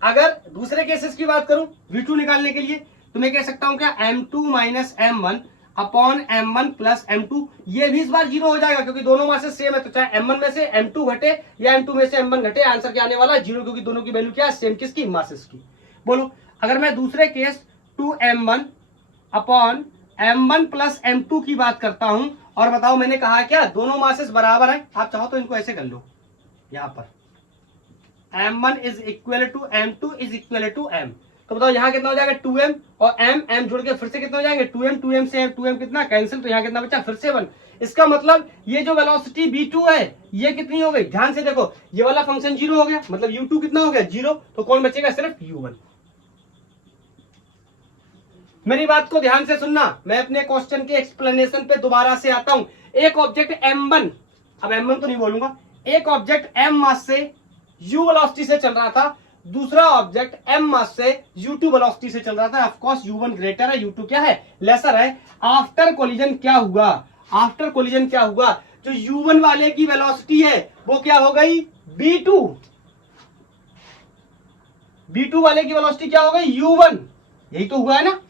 अगर दूसरे केसेस की बात करूं V2 निकालने के लिए, तो मैं कह सकता हूं क्या M2 minus M1 upon M1 plus M2, ये भी इस बार 0 हो जाएगा क्योंकि दोनों मासेस सेम है, तो चाहे M1 में से M2 घटे या M2 में से M1 घटे, आंसर क्या आने वाला है 0, क्योंकि दोनों की वैल्यू क्या है सेम, किसकी, मासेस की। बोलो, अगर मैं दूसरे case 2M1 upon M1 plus M2 की बात करता हूं, और बताओ मैंने कहा क्या दोनों मासेस बराबर है, आप चाहो तो इनको ऐसे कर लो, यहां पर M1 is equal to M2 is equal to M, तो बताओ यहाँ कितना हो जाएगा 2M, और M जुड़ के फिर से कितना हो जाएंगे 2M से 2M कितना कैंसिल, तो यहाँ कितना बचा फिर से 1। इसका मतलब ये जो वेलोसिटी B2 है ये कितनी हो गई, ध्यान से देखो, ये वाला फंक्शन 0 हो गया, मतलब U2 कितना हो गया 0, तो कौन बचेगा सिर्फ U1। मेरी बात को ध्यान से सुनना, मैं अपने क्वेश्चन के एक्सप्लेनेशन पे दोबारा से आता हूं। एक ऑब्जेक्ट M1, अब M1 तो नहीं बोलूंगा, एक ऑब्जेक्ट M मास से U वेलोसिटी से चल रहा था, दूसरा ऑब्जेक्ट M मास से U2 वेलोसिटी से चल रहा था। ऑफ कोर्स U1 ग्रेटर है, U2 क्या है, लेसर है। आफ्टर कोलिजन क्या हुआ, आफ्टर कोलिजन क्या हुआ, जो U1 वाले की वेलोसिटी है वो क्या हो गई B2, B2 वाले की वेलोसिटी क्या हो गई U1, यही तो हुआ है ना,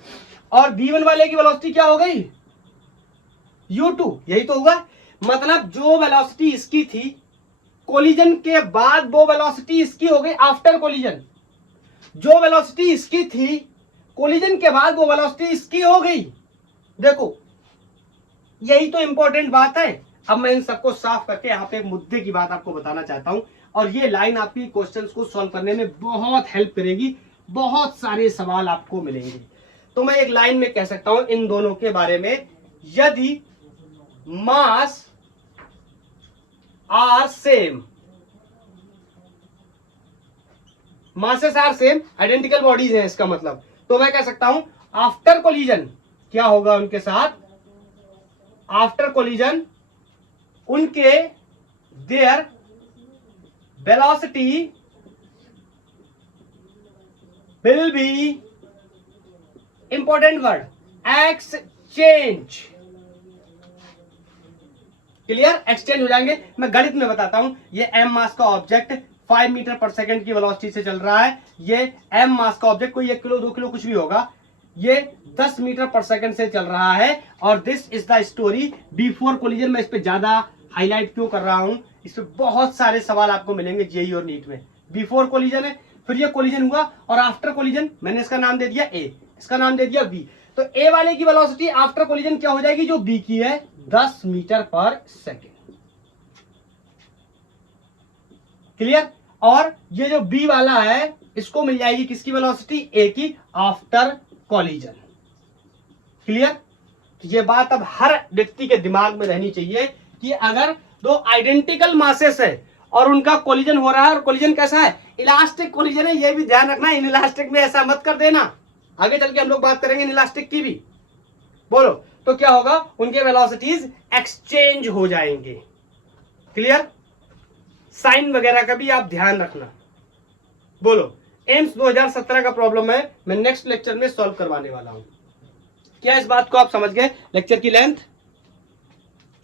और B1 वाले की वेलोसिटी क्या हो गई U2, यही तो हुआ। मतलब जो वेलोसिटी इसकी थी कोलिजन के बाद वो वेलोसिटी इसकी हो गई आफ्टर कोलिजन, जो वेलोसिटी इसकी थी कोलिजन के बाद वो वेलोसिटी इसकी हो गई। देखो यही तो इंपॉर्टेंट बात है। अब मैं इन सबको साफ करके यहाँ पे एक मुद्दे की बात आपको बताना चाहता हूं, और ये लाइन आपकी क्वेश्चंस को सॉल्व करने में बहुत हेल्प करेगी, बहुत सारे सवाल आपको मिलेंगे। तो मैं एक लाइन में कह सकता हूं इन दोनों के बारे में, यदि mass are same, masses are same, identical bodies हैं इसका मतलब, तो मैं कह सकता हूं आफ्टर कोलिजन क्या होगा उनके साथ, आफ्टर कोलिजन उनके there velocity will be, important word, exchange. Clear? Exchange हो जाएंगे। मैं गणित में बताता हूं। ये m मास का ऑब्जेक्ट 5 मीटर पर सेकंड की वेलोसिटी से चल रहा है। ये m मास का ऑब्जेक्ट, कोई 1 किलो 2 किलो कुछ भी होगा, ये 10 मीटर पर सेकंड से चल रहा है। और this is the story before collision. मैं इस पे ज्यादा हाईलाइट क्यों कर रहा हूं, इस पे बहुत सारे सवाल आपको मिलेंगे जेईई और नीट में। बिफोर कोलिजन है, फिर ये कोलिजन हुआ, और आफ्टर कोलिजन मैंने इसका नाम दे दिया ए, इसका नाम दे दिया बी। तो ए वाले की वेलोसिटी आफ्टर कोलिजन क्या हो जाएगी, जो बी की है, 10 मीटर पर सेकेंड। क्लियर? और ये जो बी वाला है, इसको मिल जाएगी किसकी वेलोसिटी, ए की, आफ्टर कोलिजन। क्लियर? तो ये बात अब हर व्यक्ति के दिमाग में रहनी चाहिए कि अगर दो आइडेंटिकल मासेस है और उनका कोलिजन हो रहा है, और कोलिजन कैसा है, इलास्टिक कोलिजन है, ये भी ध्यान रखना। इन इलास्टिक में ऐसा मत कर देना, आगे चल के हम लोग बात करेंगे इन इलास्टिक की भी। बोलो तो क्या होगा, उनके वेलोसिटीज एक्सचेंज हो जाएंगे। क्लियर? साइन वगैरह का भी आप ध्यान रखना। बोलो, एम्स 2017 का प्रॉब्लम है, मैं नेक्स्ट लेक्चर में सॉल्व करवाने वाला हूं। क्या इस बात को आप समझ गए? लेक्चर की लेंथ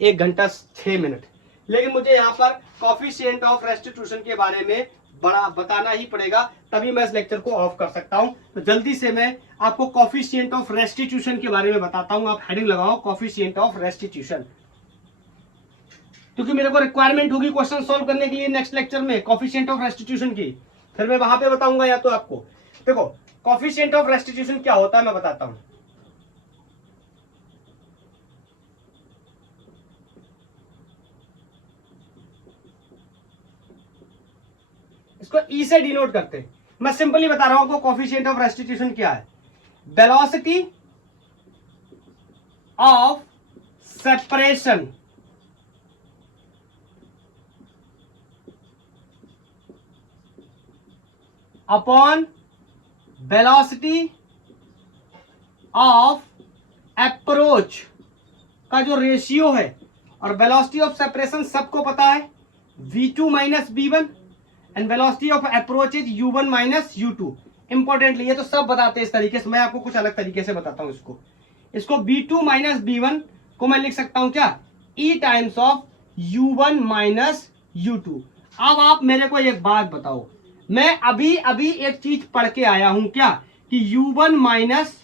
1 घंटा 6 मिनट, लेकिन मुझे यहां पर कोएफिशिएंट ऑफ रेस्टिट्यूशन के बारे में बड़ा बताना ही पड़ेगा, तभी मैं इस लेक्चर को ऑफ कर सकता हूं। तो जल्दी से मैं आपको कोएफिशिएंट ऑफ रेस्टिट्यूशन के बारे में बताता हूं। आप हेडिंग लगाओ, कोएफिशिएंट ऑफ रेस्टिट्यूशन, क्योंकि मेरे को रिक्वायरमेंट होगी क्वेश्चन सॉल्व करने के लिए नेक्स्ट लेक्चर में कोएफिशिएंट ऑफ रेस्टिट्यूशन की। फिर मैं वहां पे बताऊंगा या तो आपको। देखो, कोएफिशिएंट ऑफ रेस्टिट्यूशन क्या होता है मैं बताता हूं। इसको ई से डिनोट करते हैं। मैं सिंपली बता रहा हूं आपको कोएफिशिएंट ऑफ रेस्टिट्यूशन क्या है। Velocity of separation upon velocity of approach का जो रेशियो है, और वेलोसिटी ऑफ सेपरेशन सबको पता है, v2 minus v1, and velocity of approach is u1 minus u2। Importantly ये तो सब बताते हैं इस तरीके से, मैं आपको कुछ अलग तरीके से बताता हूं। इसको v2 माइनस v1 को मैं लिख सकता हूं क्या, e times of u1 minus u2। अब आप मेरे को एक बात बताओ, मैं अभी अभी एक चीज पढ़ के आया हूं क्या, कि u1 minus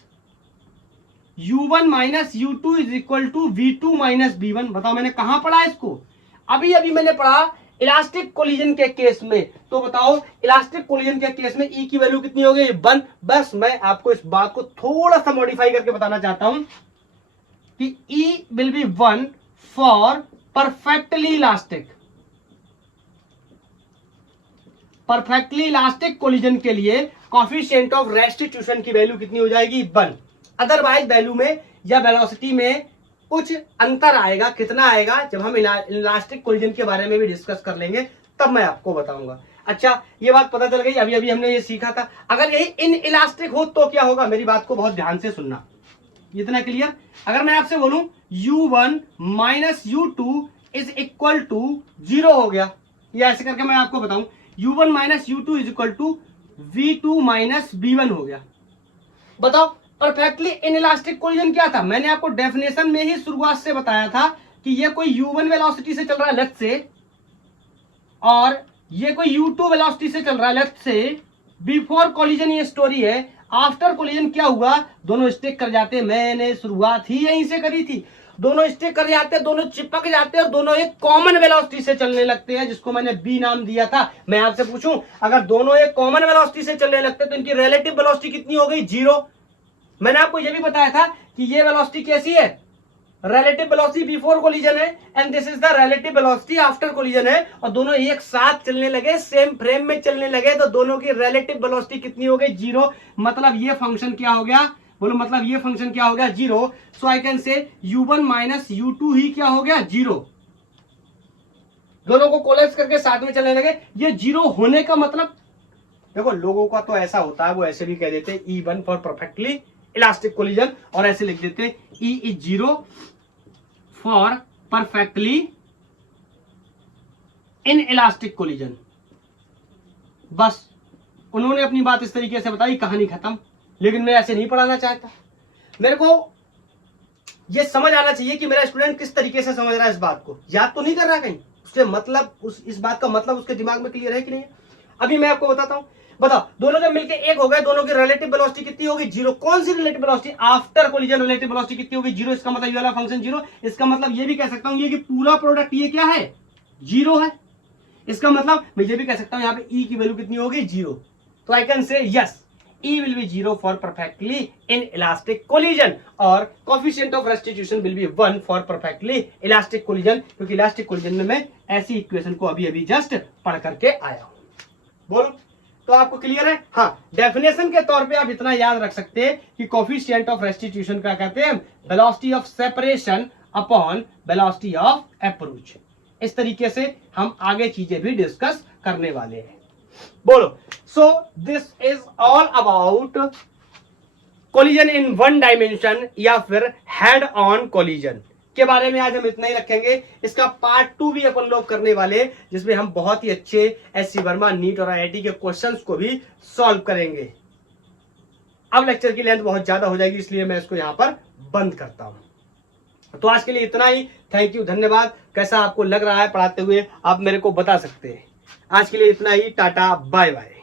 u2 is equal to v2 minus v1। बताओ मैंने कहां पढ़ा इसको, अभी अभी मैंने पढ़ा इलास्टिक कोलिजन के केस में। तो बताओ इलास्टिक कोलिजन के केस में ई की वैल्यू कितनी हो गई, 1। बस मैं आपको इस बात को थोड़ा सा मॉडिफाई करके बताना चाहता हूं कि e will be 1 for perfectly elastic. Perfectly elastic collision के लिए कोएफिशिएंट ऑफ रेस्टिट्यूशन की वैल्यू कितनी हो जाएगी, 1। अदरवाइज वैल्यू में या वेलोसिटी में कुछ अंतर आएगा, कितना आएगा जब हम इलास्टिक कोलिजन के बारे में भी डिस्कस कर लेंगे, तब मैं आपको बताऊंगा। अच्छा, ये बात पता चल गई, अभी अभी हमने ये सीखा था। अगर यही इन इलास्टिक हो तो क्या होगा, मेरी बात को बहुत ध्यान से सुनना, इतना क्लियर। अगर मैं आपसे बोलूं u1 minus u2 is equal to 0 हो गया, ये ऐसे करके मैं आपको बताऊं, u1 minus u2 is equal to v2 minus v1 हो गया। बताओ परफेक्टली इनइलास्टिक कोलिजन क्या था, मैंने आपको डेफिनेशन में ही शुरुआत से बताया था कि ये कोई u1 वेलोसिटी से चल रहा है लेफ्ट से, और ये कोई u2 वेलोसिटी से चल रहा है लेफ्ट से। बिफोर कोलिजन ये स्टोरी है, आफ्टर कोलिजन क्या हुआ, दोनों स्टिक कर जाते। मैंने शुरुआत ही यहीं से करी थी, दोनों स्टिक कर जाते, दोनों चिपक जाते और दोनों एक कॉमन वेलोसिटी से चलने लगते हैं, जिसको मैंने बी नाम दिया था। मैं आपसे पूछूं, अगर दोनों एक कॉमन वेलोसिटी से चलने लगते तो इनकी रिलेटिव वेलोसिटी कितनी हो गई, 0। मैंने आपको यह भी बताया था कि ये वेलोसिटी कैसी है, रिलेटिव वेलोसिटी बिफोर कोलिजन है, and this is the relative velocity after collision है, और दोनों एक साथ चलने लगे, सेम फ्रेम में चलने लगे, तो दोनों की रिलेटिव वेलोसिटी कितनी हो गई, 0। मतलब ये फंक्शन क्या हो गया, बोलो, मतलब ये फंक्शन क्या हो गया, 0। सो I can say u1 minus u2 ही क्या हो गया, 0। दोनों को कोलैप्स करके साथ में चलने लगे। ये 0 होने का मतलब, देखो लोगों का तो ऐसा होता है, वो ऐसे भी कह देते हैं E1 for perfectly elastic collision, और ऐसे लिख देते हैं E is 0 for perfectly in elastic collision. बस उन्होंने अपनी बात इस तरीके से बताई, कहानी खत्म। लेकिन मैं ऐसे नहीं पढ़ाना चाहता। मेरे को ये समझ आना चाहिए कि मेरा स्टूडेंट किस तरीके से समझ रहा है इस बात को, याद तो नहीं कर रहा कहीं, उसके मतलब इस बात का मतलब उसके दिमाग में क्लियर है कि नहीं। अभी मैं आपको बताता हूं, बताओ दोनों जब मिलके एक हो गए, दोनों की रिलेटिव वेलोसिटी कितनी होगी, जीरो। कौन सी relative velocity, after collision relative velocity कितनी होगी, जीरो। इसका मतलब ये वाला फंक्शन जीरो। इसका मतलब ये भी कह सकता हूं ये कि पूरा प्रोडक्ट ये क्या है, जीरो है। इसका मतलब मैं ये भी कह सकता हूं यहाँ पे ई की वैल्यू कितनी होगी, जीरो। तो I can say yes, E will be 0 for perfectly inelastic collision और coefficient of restitution will be 1 for perfectly elastic collision, क्योंकि elastic collision में मैं ऐसी इक्वेशन को अभी अभी जस्ट पढ़ करके आया हूं। बोलो, तो आपको क्लियर है। हाँ, डेफिनेशन के तौर पे आप इतना याद रख सकते हैं कि coefficient of restitution क्या कहते हैं, velocity of separation upon velocity of approach। इस तरीके से हम आगे चीजें भी डिस्कस करने वाले हैं। बोलो, so this is all about collision in one dimension या फिर हेड ऑन कोलिजन के बारे में आज हम इतना ही रखेंगे। इसका पार्ट 2 भी अपन लोग करने वाले, जिसमें हम बहुत ही अच्छे एससी वर्मा, नीट और आईआईटी के क्वेश्चंस को भी सॉल्व करेंगे। अब लेक्चर की लेंथ बहुत ज्यादा हो जाएगी, इसलिए मैं इसको यहां पर बंद करता हूं। तो आज के लिए इतना ही। थैंक यू, धन्यवाद। कैसा आपको लग रहा है पढ़ाते हुए, आप मेरे को बता सकते हैं। आज के लिए इतना ही, टाटा बाय बाय।